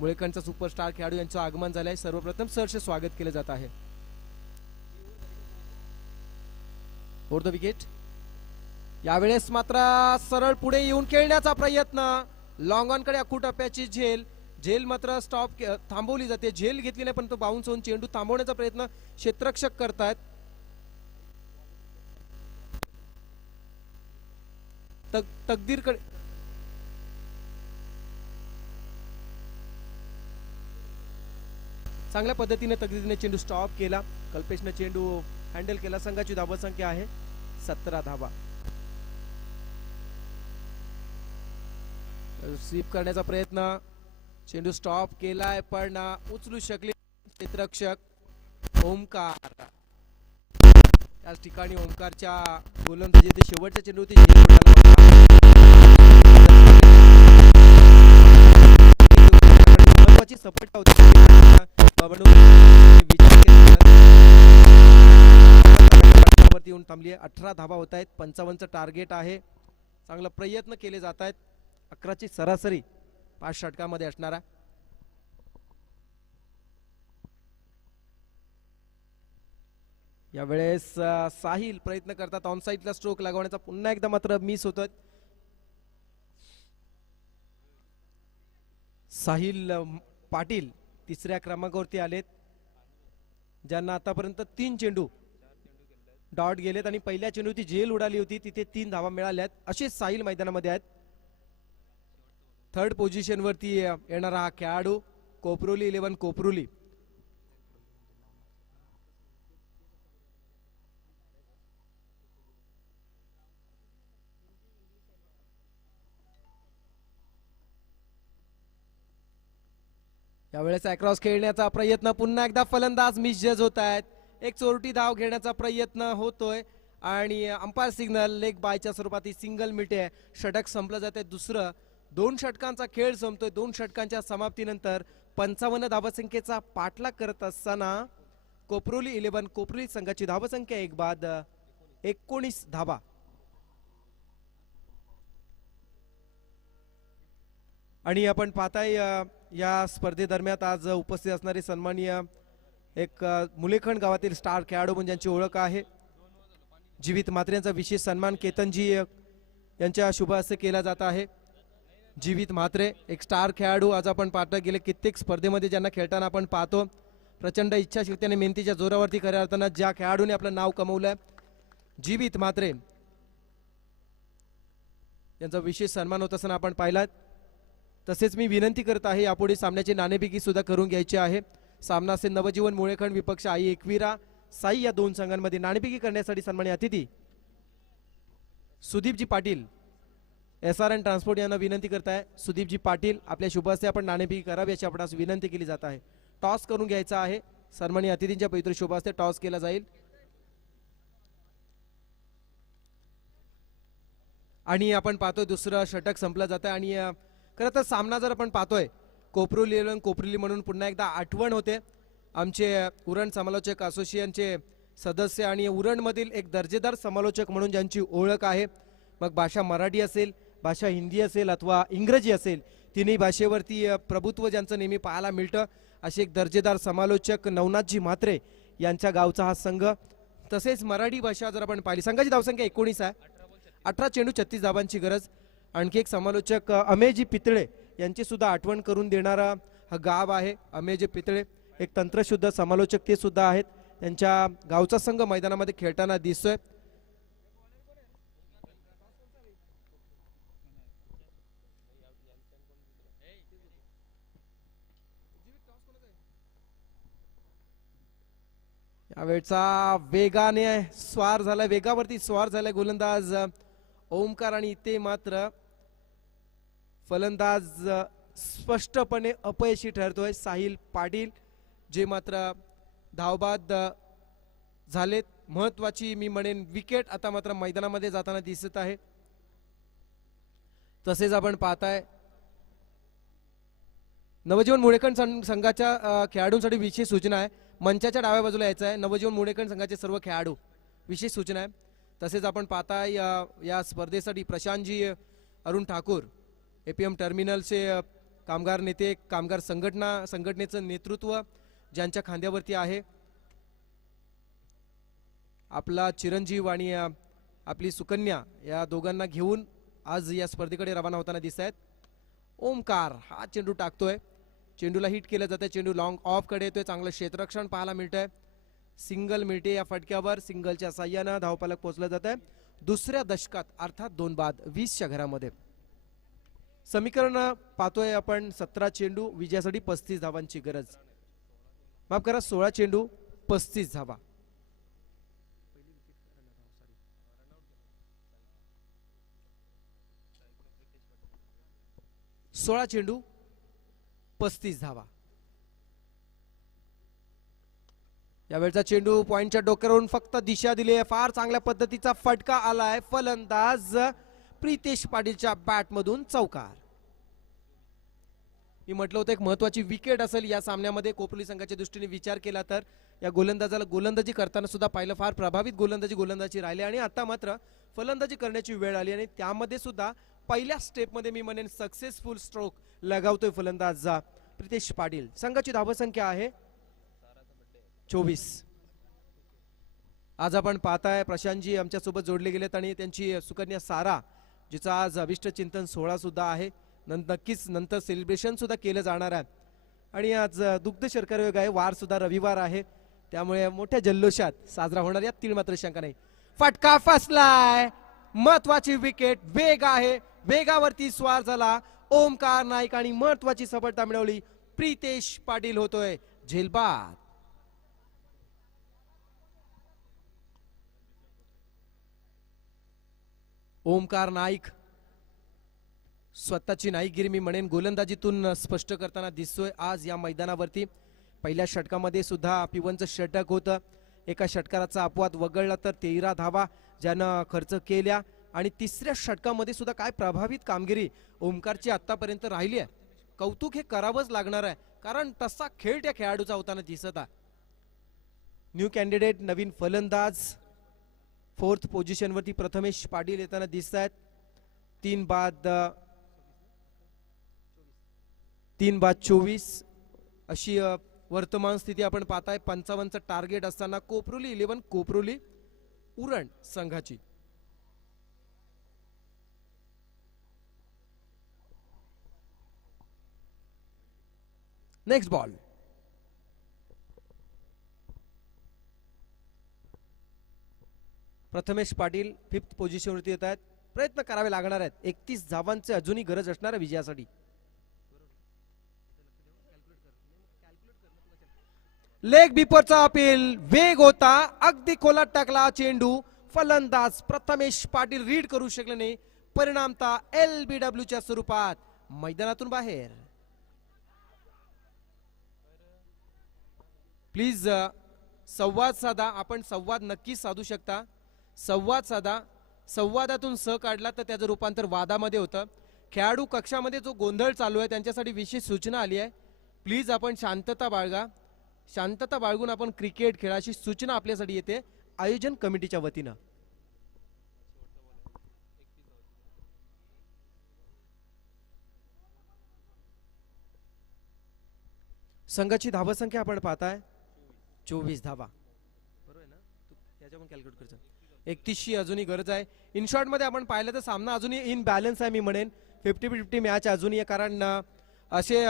मुळेकणचा सुपरस्टार खेळाडू यांचं आगमन झालं आहे. सर्वप्रथम सहर्ष स्वागत केले जात आहे. Four the wicket. यावेळेस मात्र सरळ पुढे येऊन खेळण्याचा प्रयत्न, लॉंग ऑन कडे अखू टप्प्याची झेल. झेल मात्र स्टॉप थांबवली जाते, झेल घेतली नाही पण तो बाउन्स होऊन चेंडू थांबवण्याचा प्रयत्न क्षेत्ररक्षक करतायत. तकदीरकडे चांगल्या पद्धतीने तकदीरने चेंडू स्टॉप केला. कल्पेशने चेंडू हँडल केला. संघाची धावा संख्या आहे 17 धावा. स्वीप करण्याचा प्रयत्न, चेंडू स्टॉप केलाय पण उचलू शकले क्षेत्ररक्षक ओमकार. त्याच ठिकाणी ओमकारच्या गोलंदाजीत शेवटच्या चेंडूवरती झेल उडाला होता. महत्वाची सफलता होती वरती येऊन थांबली आहे. 18 धावा होत आहेत. 55चं टार्गेट आहे. चांगला प्रयत्न केले जात आहेत. 11ची सरासरी 5 षटकामध्ये असणारा. यावेळेस साहिल प्रयत्न करतात ऑन साइडला स्ट्रोक लागवण्याचा, पुन्हा एकदा मात्र मिस होतोय. साहिल पाटील तिसऱ्या क्रमांकावरती आलेत, ज्यांना आतापर्यंत 3 चेंडू डॉट गेलेत आणि पहिल्या चेंडूची झेल उडाली होती तिथे 3 धावा मिळाल्यात. असेच साहिल मैदानामध्ये आहेत. थर्ड पोझिशन वरती येणारा हा खेळाडू कोपरोली 11 कोपरोली. यावेळेस अक्रॉस खेळण्याचा प्रयत्न, पुन्हा एकदा फलंदाज मिसजज होत आहेत. एक चोरटी धाव घेण्याचा प्रयत्न होतोय आणि अंपायर सिग्नल लेग बायच्या स्वरूपात सिंगल मिळते. षटक संपलं जाते. दुसरं 2 षटकांचा खेळ संपतोय. 2 षटकांच्या समाप्तीनंतर 55 धावसंख्येचा पाठलाग करत असताना कोपरोली 11 कोपरोली संघाची धावसंख्या एक बाद 19 धावा. आणि आपण पाहताय या स्पर्धेदरम्यान आज उपस्थित असणारे सन्माननीय एक मुलेखण गावातील स्टार खेळाडू म्हणून ज्यांची ओळख आहे जीवित म्हात्रे यांचा विशेष सन्मान केतनजी यांच्या शुभ हस्ते केला जात आहे. जीवित म्हात्रे एक स्टार खेळाडू, आज आपण पाहता गेले कित्येक स्पर्धेमध्ये ज्यांना खेळताना आपण पाहतो. प्रचंड इच्छाशक्ती आणि मेहनतीच्या जोरावरती खऱ्या अर्थानं ज्या खेळाडूने आपलं नाव कमवलंय जीवित म्हात्रे यांचा विशेष सन्मान होत असताना आपण पाहिलात. तसेच मी विनंती करत आहे यापुढे सामन्याची नाणेफेकी सुद्धा करून घ्यायची आहे. सामना असेल नवजीवन मुळेखंड विपक्ष आई एकविरा साई या 2 संघांमध्ये. नाणेफेकी करण्यासाठी सन्माननीय अतिथी सुदीपजी पाटील SRN ट्रान्सपोर्ट यांना विनंती करताय. सुदीपजी पाटील आपल्या शुभ हस्ते आपण नाणेफेकी करावी अशी आपणास विनंती केली जात आहे. टॉस करून घ्यायचा आहे. सन्माननीय अतिथींच्या पवित्र शुभ हस्ते टॉस केला जाईल आणि आपण पाहतोय दुसरं षटक संपलं जातं. आणि खरं तर सामना जर आपण पाहतोय कोपरोली 11 कोपरोली म्हणून पुन्हा एकदा आठवण होते आमचे उरण समालोचक असोसिएशनचे सदस्य आणि उरणमधील एक दर्जेदार समालोचक म्हणून ज्यांची ओळख आहे. मग भाषा मराठी असेल, भाषा हिंदी असेल अथवा इंग्रजी असेल, तिन्ही भाषेवरती प्रभुत्व ज्यांचं नेहमी पाहायला मिळतं असे एक दर्जेदार समालोचक नवनाथजी म्हात्रे यांच्या गावचा हा संघ. तसेच मराठी भाषा जर आपण पाहिली, संघाची धावसंख्या 19 आहे. 18 चेंडू 36 धावांची गरज. आणखी एक समालोचक अमेयजी पितळे यांची सुद्धा आठवण करून देणारा हा गाव आहे. अमेयजी पितळे एक तंत्रशुद्ध समालोचक ते सुद्धा आहेत. त्यांच्या गावचा संघ मैदानामध्ये खेळताना दिसतोय. यावेळचा वेगाने स्वार झालाय, वेगावरती स्वार झालाय गोलंदाज ओमकार आणि इथे मात्र फलंदाज स्पष्टपणे अपयशी ठरतोय साहिल पाटील, जे मात्र धावबाद झालेत. महत्वाची मी म्हणेन विकेट आता मात्र मैदानामध्ये जाताना दिसत आहे. तसेच आपण पाहताय नवजीवन मुळेकण संघाच्या खेळाडूंसाठी विशेष सूचना आहे. मंचाच्या डाव्या बाजूला यायचं आहे. नवजीवन मुळेकण संघाचे सर्व खेळाडू विशेष सूचना आहे. तसेच आपण पाहताय या स्पर्धेसाठी प्रशांतजी अरुण ठाकूर एपीएम टर्मिनलचे कामगार नेते, कामगार संघटनेचं नेतृत्व ज्यांच्या खांद्यावरती आहे, आपला चिरंजीव आणि आपली सुकन्या या दोघांना घेऊन आज या स्पर्धेकडे रवाना होताना दिसत आहेत. ओमकार हा चेंडू टाकतोय, चेंडूला हिट केलं जातं, चेंडू लॉंग ऑफ कडे येतोय, चांगलं क्षेत्ररक्षण पाहायला मिळतंय. सिंगल मिळते या फटक्यावर, सिंगलच्या साह्यानं धावपालक पोहोचलं जात आहे. दुसऱ्या दशकात अर्थात 2 बाद 20च्या घरामध्ये समीकरण पाहतोय आपण. 17 चेंडू विजयासाठी 35 धावांची गरज, माफ करा 16 चेंडू 35 धावा. सोळा चेंडू 35 धावा. यावेळचा चेंडू पॉइंटच्या डोक्यावरून फक्त दिशा दिली आहे. फार चांगल्या पद्धतीचा फटका आलाय. फलंदाज प्रितेश पाटीलच्या बॅट मधून चौकार. मी म्हटलं होतं एक महत्वाची विकेट असेल या सामन्यामध्ये. कोपरली संघाच्या दृष्टीने विचार केला तर या गोलंदाजाला गोलंदाजी करताना सुद्धा पाहिलं, फार प्रभावित गोलंदाजी राहिली आणि आता मात्र फलंदाजी करण्याची वेळ आली आणि त्यामध्ये सुद्धा पहिल्या स्टेपमध्ये मी म्हणेन सक्सेसफुल स्ट्रोक लगावतोय फलंदाज प्रितेश पाटील. संघाची धावसंख्या आहे 24. आज आपण पाहताय प्रशांतजी आमच्या सोबत जोडले गेलेत आणि त्यांची सुकन्या सारा, जिचा आज अभिष्ट चिंतन सोहळा सुद्धा आहे. नक्कीच नंतर सेलिब्रेशन सुद्धा केलं जाणार आहे आणि आज दुग्ध शर्करा योग आहे, वार सुद्धा रविवार आहे, त्यामुळे मोठ्या जल्लोषात साजरा होणार यात तीळ मात्र शंका नाही. फटका फसलाय, महत्वाची विकेट. वेग आहे, वेगावरती स्वार झाला ओमकार नाईक आणि महत्वाची सफलता मिळवली. प्रितेश पाटील होतोय झेलबाद. ओमकार नाईक स्वतःची नाईकगिरी मी म्हणेन गोलंदाजीतून स्पष्ट करताना दिसतोय आज या मैदानावरती. पहिल्या षटकामध्ये सुद्धा P1चं षटक होतं. एका षटकाराचा अपवाद वगळला तर 13 धावा ज्यानं खर्च केल्या आणि तिसऱ्या षटकामध्ये सुद्धा काय प्रभावित कामगिरी ओमकारची आतापर्यंत राहिली आहे. कौतुक हे करावंच लागणार आहे, कारण तसा खेळ त्या खेळाडूचा होताना दिसत आहे. न्यू कॅन्डिडेट नवीन फलंदाज 4th पोझिशनवरती प्रथमेश पाटील येताना दिसत आहेत. 3 बाद 24 अशी वर्तमान स्थिती आपण पाहताय. 55चं टार्गेट असताना कोपरोली 11 कोपरोली उरण संघाची. Next ball. Prathamesh Patil 5th पोझिशनवरती येत आहेत. प्रयत्न करावे लागणार आहेत. 31 धावांचे अजूनही गरज असणार आहे विजयासाठी. लेग बिपरचा अपील, वेग होता, अगदी खोलात टाकला चेंडू. फलंदाज प्रथमेश पाटील रीड करू शकले नाही. परिणामता LBWच्या स्वरूपात मैदानातून बाहेर. प्लीज संवाद साधा. आपण संवाद नक्कीच साधू शकता. संवाद साधा. संवादातून स काढला तर त्याचं रूपांतर वादामध्ये होतं. खेळाडू कक्षामध्ये जो गोंधळ चालू आहे त्यांच्यासाठी विशेष सूचना आली आहे. प्लीज आपण शांतता बाळगा. शांतता बाळगून आपण क्रिकेट खेळाची सूचना आपल्यासाठी येते आयोजन कमिटीच्या वतीनं. संघाची धावसंख्या आपण पाहताय 24 धावा. बरोबर आहे ना? याच्या पण कॅल्क्युलेट करायचं. 31ची अजूनही गरज आहे. इन शॉर्ट मध्ये आपण पाहिलं तर सामना अजूनही इन बॅलन्स आहे. मी म्हणेन 50-50 मॅच अजूनही आहे, कारण असे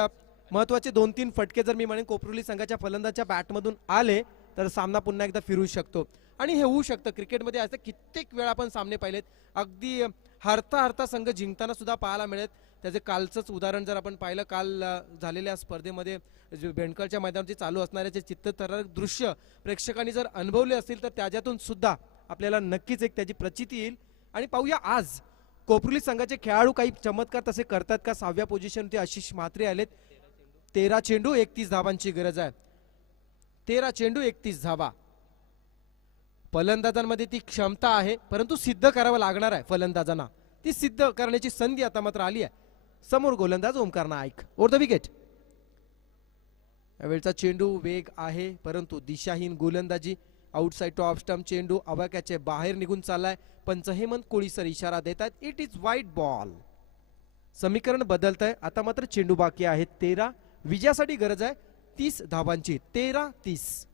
महत्वाचे 2-3 फटके जर मी म्हणेन कोपरोली संघाच्या फलंदाजाच्या बॅटमधून आले तर सामना पुन्हा एकदा फिरू शकतो आणि हे होऊ शकतं. क्रिकेटमध्ये असं कित्येक वेळा आपण सामने पाहिलेत. अगदी हरता संघ जिंकताना सुद्धा पाहायला मिळत. त्याचे कालचंच उदाहरण जर आपण पाहिलं, काल झालेल्या स्पर्धेमध्ये बेंडकलच्या मैदानावरती चालू असणारे जे चित्तथरारक दृश्य प्रेक्षकांनी जर अनुभवले असतील तर त्याच्यातून सुद्धा आपल्याला नक्कीच एक त्याची प्रचिती येईल. आणि पाहूया आज कोपरुली संघाचे खेळाडू काही चमत्कार तसे करतात का. 6व्या पोझिशनवरती आशिष म्हात्रे आलेत. 13 चेंडू 31 धावांची गरज आहे. 13 चेंडू 31 धावा. फलंदाजांमध्ये ती क्षमता आहे परंतु सिद्ध करावं लागणार आहे फलंदाजांना. ती सिद्ध करण्याची संधी आता मात्र आली आहे. समोर गोलंदाज Omkar Naik over the wicket. यावेळचा चेंडू वेग आहे परंतु दिशाहीन गोलंदाजी. आउटसाइड टू ऑफ स्टंप चेंडू आवाक्याचे बाहेर निघून चाललाय. पंच हेमंत कोळी सर इशारा देत आहेत. इट इज वाईट बॉल. समीकरण बदलत आहे. आता मात्र चेंडू बाकी आहेत 13. विजयासाठी गरज आहे 30 धावांची. 13-30.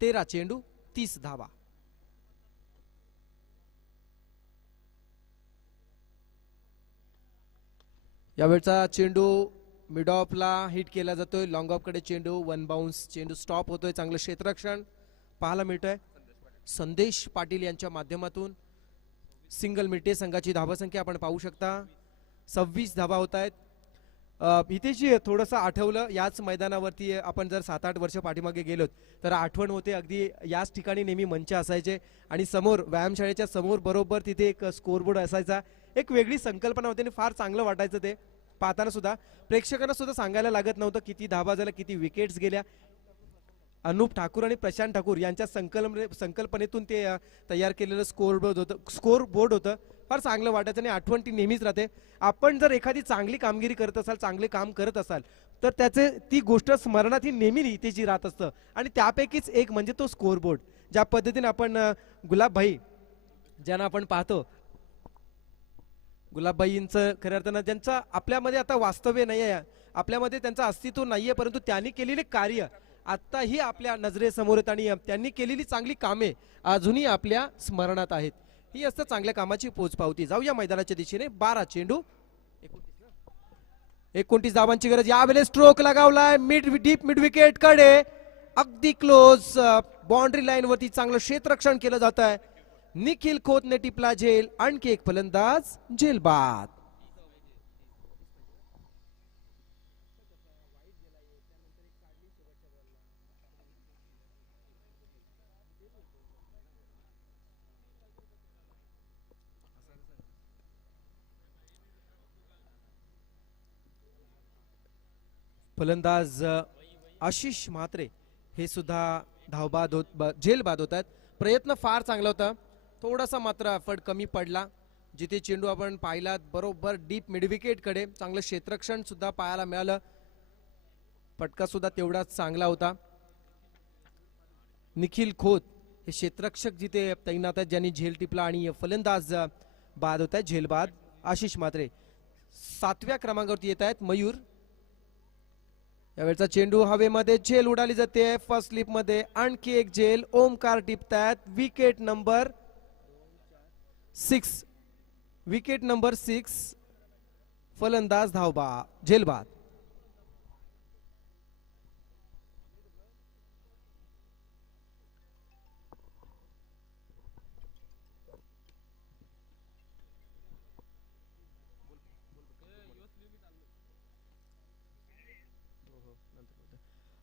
13 चेंडू 30 धावा. यावेळचा चेंडू मिड ऑफला हिट केला जातोय. लॉंग ऑफ कडे चेंडू 1 बाउन्स. चेंडू स्टॉप होतोय. चांगलं क्षेत्ररक्षण पाहायला मिळतंय. संदेश पाटील यांच्या माध्यमातून सिंगल मिळते. संघाची धावसंख्या आपण पाहू शकता 26 धावा होत आहेत. इथे जी थोडंसं आठवलं याच मैदानावरती आपण जर 7-8 वर्ष पाठीमागे गेलोत तर आठवण होते. अगदी याच ठिकाणी नेहमी मंच असायचे आणि समोर व्यायामशाळेच्या समोर बरोबर तिथे एक स्कोरबोर्ड असायचा. एक वेगळी संकल्पना होती आणि फार चांगलं वाटायचं ते पाहताना सुद्धा. प्रेक्षकांना सुद्धा सांगायला लागत नव्हतं किती धावा झाल्या किती विकेट्स गेल्या. अनुप ठाकूर आणि प्रशांत ठाकूर यांच्या संकल्पनेतून ते तयार केलेलं स्कोर बोर्ड होतं. फार चांगलं वाटायचं आणि आठवण ती नेहमीच राहते. आपण जर एखादी चांगली कामगिरी करत असाल चांगले काम करत असाल तर त्याचे ती गोष्ट स्मरणात ही नेहमी इथेची राहत असतं. आणि त्यापैकीच एक म्हणजे तो स्कोर बोर्ड. ज्या पद्धतीने आपण गुलाबभाई ज्यांना आपण पाहतो गुलाबबाईंचं खऱ्या अर्थानं ज्यांचं आपल्यामध्ये आता वास्तव्य नाही आहे आपल्यामध्ये त्यांचं अस्तित्व नाहीये परंतु त्यांनी केलेले कार्य आत्ताही आपल्या नजरेसमोर आहेत आणि त्यांनी केलेली चांगली कामे अजूनही आपल्या स्मरणात आहेत. ही असतं चांगल्या कामाची पोचपावती. जाऊया मैदानाच्या दिशेने. 12 चेंडू 29 धावांची गरज. यावेळेस स्ट्रोक लगावलाय डीप मिड विकेट कडे अगदी क्लोज बाउंड्री लाईन वरती चांगलं क्षेत्ररक्षण केलं जात आहे. निखिल खोतने टिपला झेल. आणखी एक फलंदाज झेल बाद. फलंदाज आशिष म्हात्रे हे सुद्धा धावबाद झेल बाद होत आहेत. प्रयत्न फार चांगला होता. थोडासा मात्र एफर्ट कमी पडला. जिथे चेंडू आपण पाहिला बरोबर डीप मिड विकेट कडे चांगलं क्षेत्ररक्षण सुद्धा पाहायला मिळालं. फटका सुद्धा तेवढाच चांगला होता. निखिल खोत हे क्षेत्ररक्षक जिथे तैनात आहेत ज्यांनी झेल टिपला आणि फलंदाज बाद होत आहेत झेल बाद. आशिष म्हात्रे 7व्या क्रमांकावरती येत आहेत. मयूर यावेळचा चेंडू हवेमध्ये झेल उडाली जाते. फर्स्ट स्लिप मध्ये आणखी एक झेल. ओमकार टिपतायत. Wicket number 6. Wicket number 6. फलंदाज धावबा झेलबाद.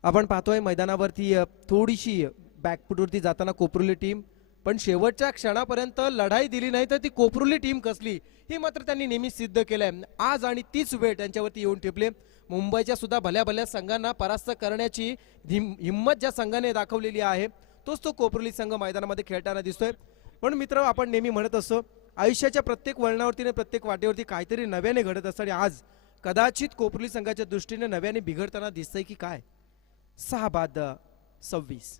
आपण पाहतोय मैदानावरती थोडीशी बॅकफुटवरती जाताना कोपरुली टीम पण शेवटच्या क्षणापर्यंत लढाई दिली नाही तर ती कोपरुली टीम कसली हे मात्र त्यांनी नेहमी सिद्ध केलंय. आज आणि तीच वेळ त्यांच्यावरती येऊन टिपले. मुंबईच्या सुद्धा भल्या भल्या संघांना परास्त करण्याची हिम्मत ज्या संघाने दाखवलेली आहे तोच तो कोपरुली संघ मैदानामध्ये खेळताना दिसतोय. पण मित्र आपण नेहमी म्हणत असतो आयुष्याच्या प्रत्येक वळणावरती प्रत्येक वाटेवरती काहीतरी नव्याने घडत असतं आणि आज कदाचित कोपरुली संघाच्या दृष्टीने नव्याने बिघडताना दिसतंय की काय. 6-26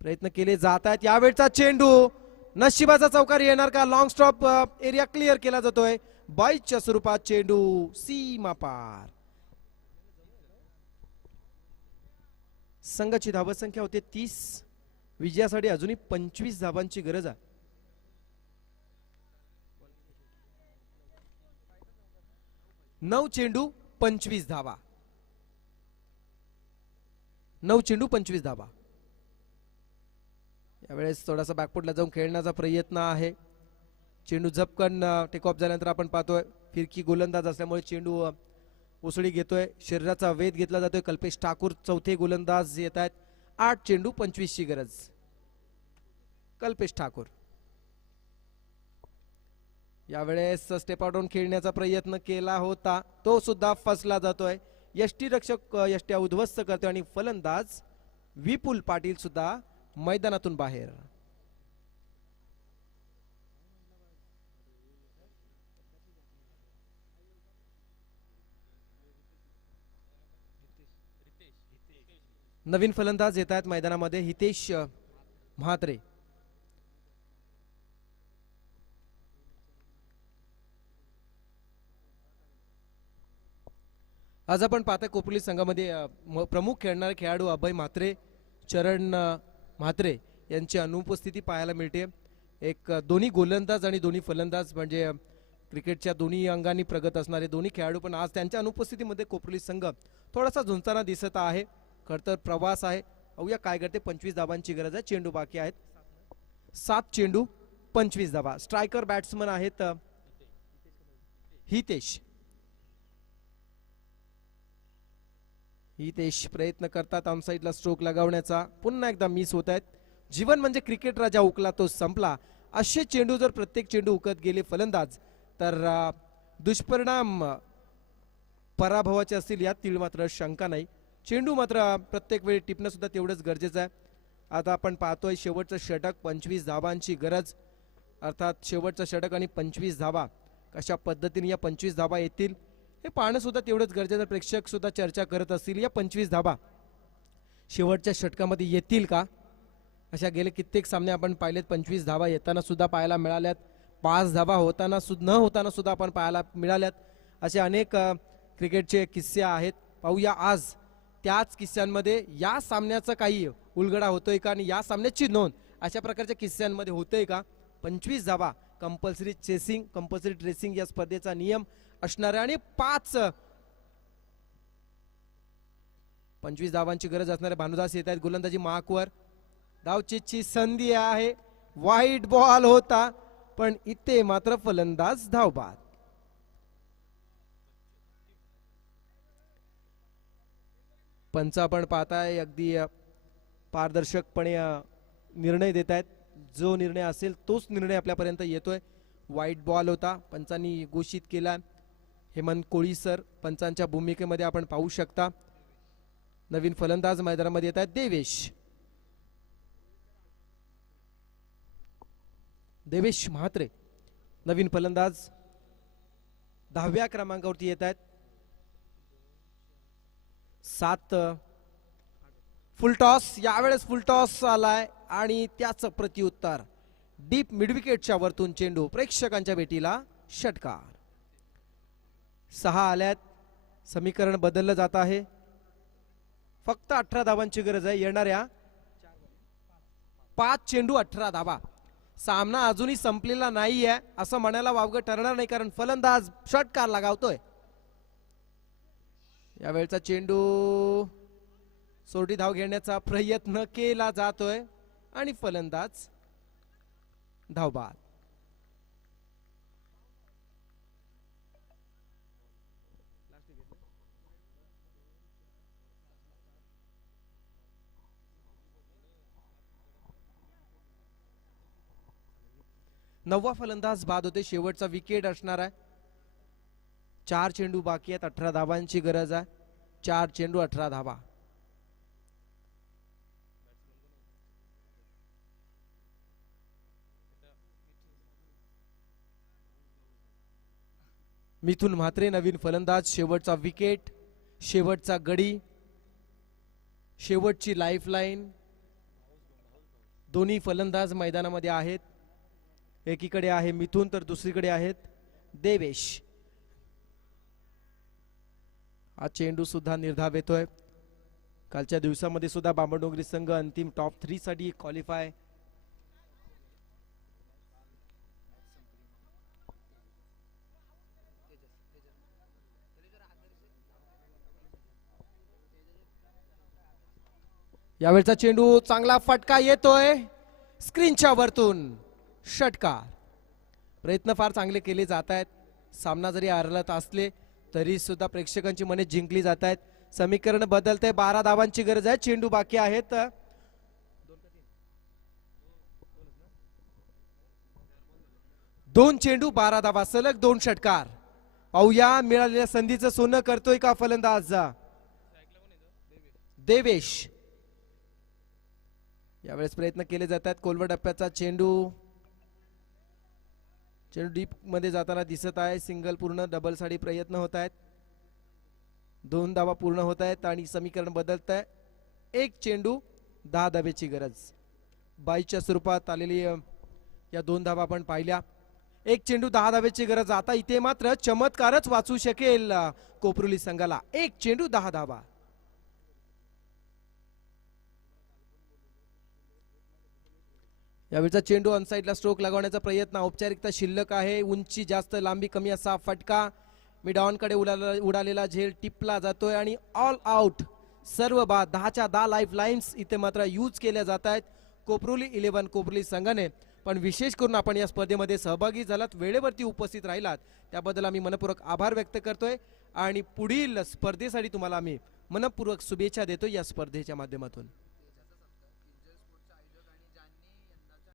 प्रयत्न केले जात आहेत. यावेळचा चेंडू नशिबाचा चौकार येणार का. लॉंग स्टॉप एरिया क्लिअर केला जातोय. 22च्या स्वरूपात चेंडू सीमा पार. संघाची धावसंख्या होते 30. विजयासाठी अजूनही 25 धावांची गरज आहे. नऊ चेंडू 25 धावा. 9 चेंडू 25 धावा. यावेळेस थोडासा बॅकफुटला जाऊन खेळण्याचा प्रयत्न आहे. चेंडू झपकन टेक ऑफ झाल्यानंतर आपण पाहतोय फिरकी गोलंदाज असल्यामुळे चेंडू उसळी घेतोय. शरीराचा वेध घेतला जातोय. कल्पेश ठाकूर चौथे गोलंदाज येत आहेत. 8 चेंडू 25 ची गरज. कल्पेश ठाकूर यावेळेस स्टेप आउट खेळण्याचा प्रयत्न केला होता, तो सुद्धा फसला जातोय. यष्टीरक्षक यष्ट्या उद्ध्वस्त करतोय आणि फलंदाज विपुल पाटील सुद्धा मैदानातून बाहेर. नवीन फलंदाज येत आहेत मैदानामध्ये. हितेश म्हात्रे. आज आपण पाहता कोपरली संघामध्ये प्रमुख क्रीडणारे खेळाडू अभय म्हात्रे, चरण म्हात्रे यांची अनुपस्थिती पाहायला मिळते. एक दोन्ही गोलंदाज आणि दोन्ही फलंदाज म्हणजे क्रिकेटच्या दोन्ही अंगांनी प्रगत असणारे दोन्ही खेळाडू, पण आज त्यांच्या अनुपस्थितीमध्ये कोपरली संघ थोडासा झुंजताना दिसत आहे. खरं तर प्रवास आहे. अवया काय करते. 25 धाबांची गरज आहे. चेंडू बाकी आहेत. 7 चेंडू 25 धाबा. स्ट्रायकर बॅट्समन आहेत हितेश. हितेश प्रयत्न करतात ऑन साइडला स्ट्रोक लगावण्याचा. पुन्हा एकदा मिस होत आहेत. जीवन म्हणजे क्रिकेट राजा उकला तो संपला. असे चेंडू जर प्रत्येक चेंडू उकत गेले फलंदाज तर दुष्परिणाम पराभवाचे असतील यात तीळ मात्र शंका नाही. चेंडू मात्र प्रत्येक वेळी टिपणं सुद्धा तेवढंच गरजेचं आहे. आता आपण पाहतोय शेवटचं षटक 25 धाबांची गरज, अर्थात शेवटचं षटक आणि 25 धाबा कशा पद्धतीने या 25 धाबा येतील हे पाहणं सुद्धा तेवढंच गरजेचं. प्रेक्षक सुद्धा चर्चा करत असतील या 25 धाबा शेवटच्या षटकामध्ये येतील का. अशा गेले कित्येक सामने आपण पाहिलेत 25 धाबा येताना सुद्धा पाहायला मिळाल्यात. 5 धाबा होताना न होताना सुद्धा आपण पाहायला मिळाल्यात. असे अनेक क्रिकेटचे किस्से आहेत. पाहूया आज त्याच किस्स्यांमध्ये या सामन्याचा काही उलगडा होतोय का आणि या सामन्याची नोंद अशा प्रकारच्या किस्स्यांमध्ये होतोय का. 25 धाबा कंपल्सरी चेसिंग कंपल्सरी ट्रेसिंग या स्पर्धेचा नियम असणार आहे आणि 25 धावांची गरज असणारे भानुदास येत आहेत. गोलंदाजी मार्कवर. धावचीची संधी आहे. वाईट बॉल होता पण इथे मात्र फलंदाज धावबाद. पंच आपण पाहताय अगदी पारदर्शकपणे निर्णय देत आहेत. जो निर्णय असेल तोच निर्णय आपल्यापर्यंत येतोय. वाईट बॉल होता पंचांनी घोषित केला. हेमंत कोळी सर पंचांच्या भूमिकेमध्ये आपण पाहू शकता. नवीन फलंदाज मैदानामध्ये येत आहेत. देवेश म्हात्रे नवीन फलंदाज 10व्या क्रमांकावरती येत आहेत. 7 फुलटॉस. यावेळेस फुलटॉस आलाय आणि त्याचं प्रत्युत्तर डीप मिडविकेटच्या वरतून चेंडू प्रेक्षकांच्या भेटीला. षटकार. 6 आल्यात. समीकरण बदललं जात आहे. फक्त 18 धावांची गरज आहे. येणाऱ्या 5 चेंडू 18 धावा. सामना अजूनही संपलेला नाहीये असं म्हणायला वावगं ठरणार नाही कारण फलंदाज षटकार लगावतोय. यावेळचा चेंडू सोडी धाव घेण्याचा प्रयत्न केला जातोय आणि फलंदाज धावबाद. नववा फलंदाज बाद होते. शेवटचा विकेट असणार आहे. 4 चेंडू बाकी आहेत. 18 धावांची गरज आहे. 4 चेंडू 18 धावा. मिथुन म्हात्रे नवीन फलंदाज. शेवटचा विकेट, शेवटचा गडी, शेवटची लाईफलाईन. दोन्ही फलंदाज मैदानामध्ये आहेत. एकीकडे आहे मिथुन तर दुसरीकडे आहेत देवेश. हा चेंडू सुद्धा निर्धाव येतोय. कालच्या दिवसामध्ये सुद्धा बांबडोंगरी संघ अंतिम टॉप 3 साठी क्वालिफाय. यावेळचा चेंडू चांगला फटका येतोय स्क्रीनच्या वरतून. षटकार. प्रयत्न फार चांगले केले जात आहेत. सामना जरी हरलत असले तरी सुद्धा प्रेक्षकांची मने जिंकली जात आहेत. समीकरण बदलते. 12 धावांची गरज आहे. चेंडू बाकी आहेत. दोन चेंडू 12 धावा सलग 2 षटकार. पाहूया मिळालेल्या संधीचं सोनं करतोय का फलंदाज देवेश. यावेळेस प्रयत्न केले जातात. कोलवड टप्प्याचा चेंडू डीप मध्ये जाताना दिसत आहे. सिंगल पूर्ण डबल साठी प्रयत्न होत आहेत. 2 धावा पूर्ण होत आहेत आणि समीकरण बदलत आहे. एक चेंडू 10 धावेची गरज. 22च्या स्वरूपात आलेली या 2 धावा आपण पाहिल्या. एक चेंडू 10 धावेची गरज. आता इथे मात्र चमत्कारच वाचू शकेल कोपरुली संघाला. एक चेंडू 10 धावा. यावेळचा चेंडू ऑनसाइडला स्ट्रोक लागवण्याचा प्रयत्न. औपचारिकता शिल्लक आहे. उंची जास्त लांबी कमी असा फटका. मिड ऑन कडे उडालेला झेल टिपला जातोय आणि ऑल आउट. सर्व बाद 10च्या 10 लाईफ लाईन्स इथे मात्र यूज केल्या जात आहेत कोपरुली 11 कोपरुली संघाने. पण विशेष करून आपण या स्पर्धेमध्ये सहभागी झालात, वेळेवरती उपस्थित राहिलात त्याबद्दल आम्ही मनपूर्वक आभार व्यक्त करतोय आणि पुढील स्पर्धेसाठी तुम्हाला आम्ही मनपूर्वक शुभेच्छा देतो या स्पर्धेच्या माध्यमातून.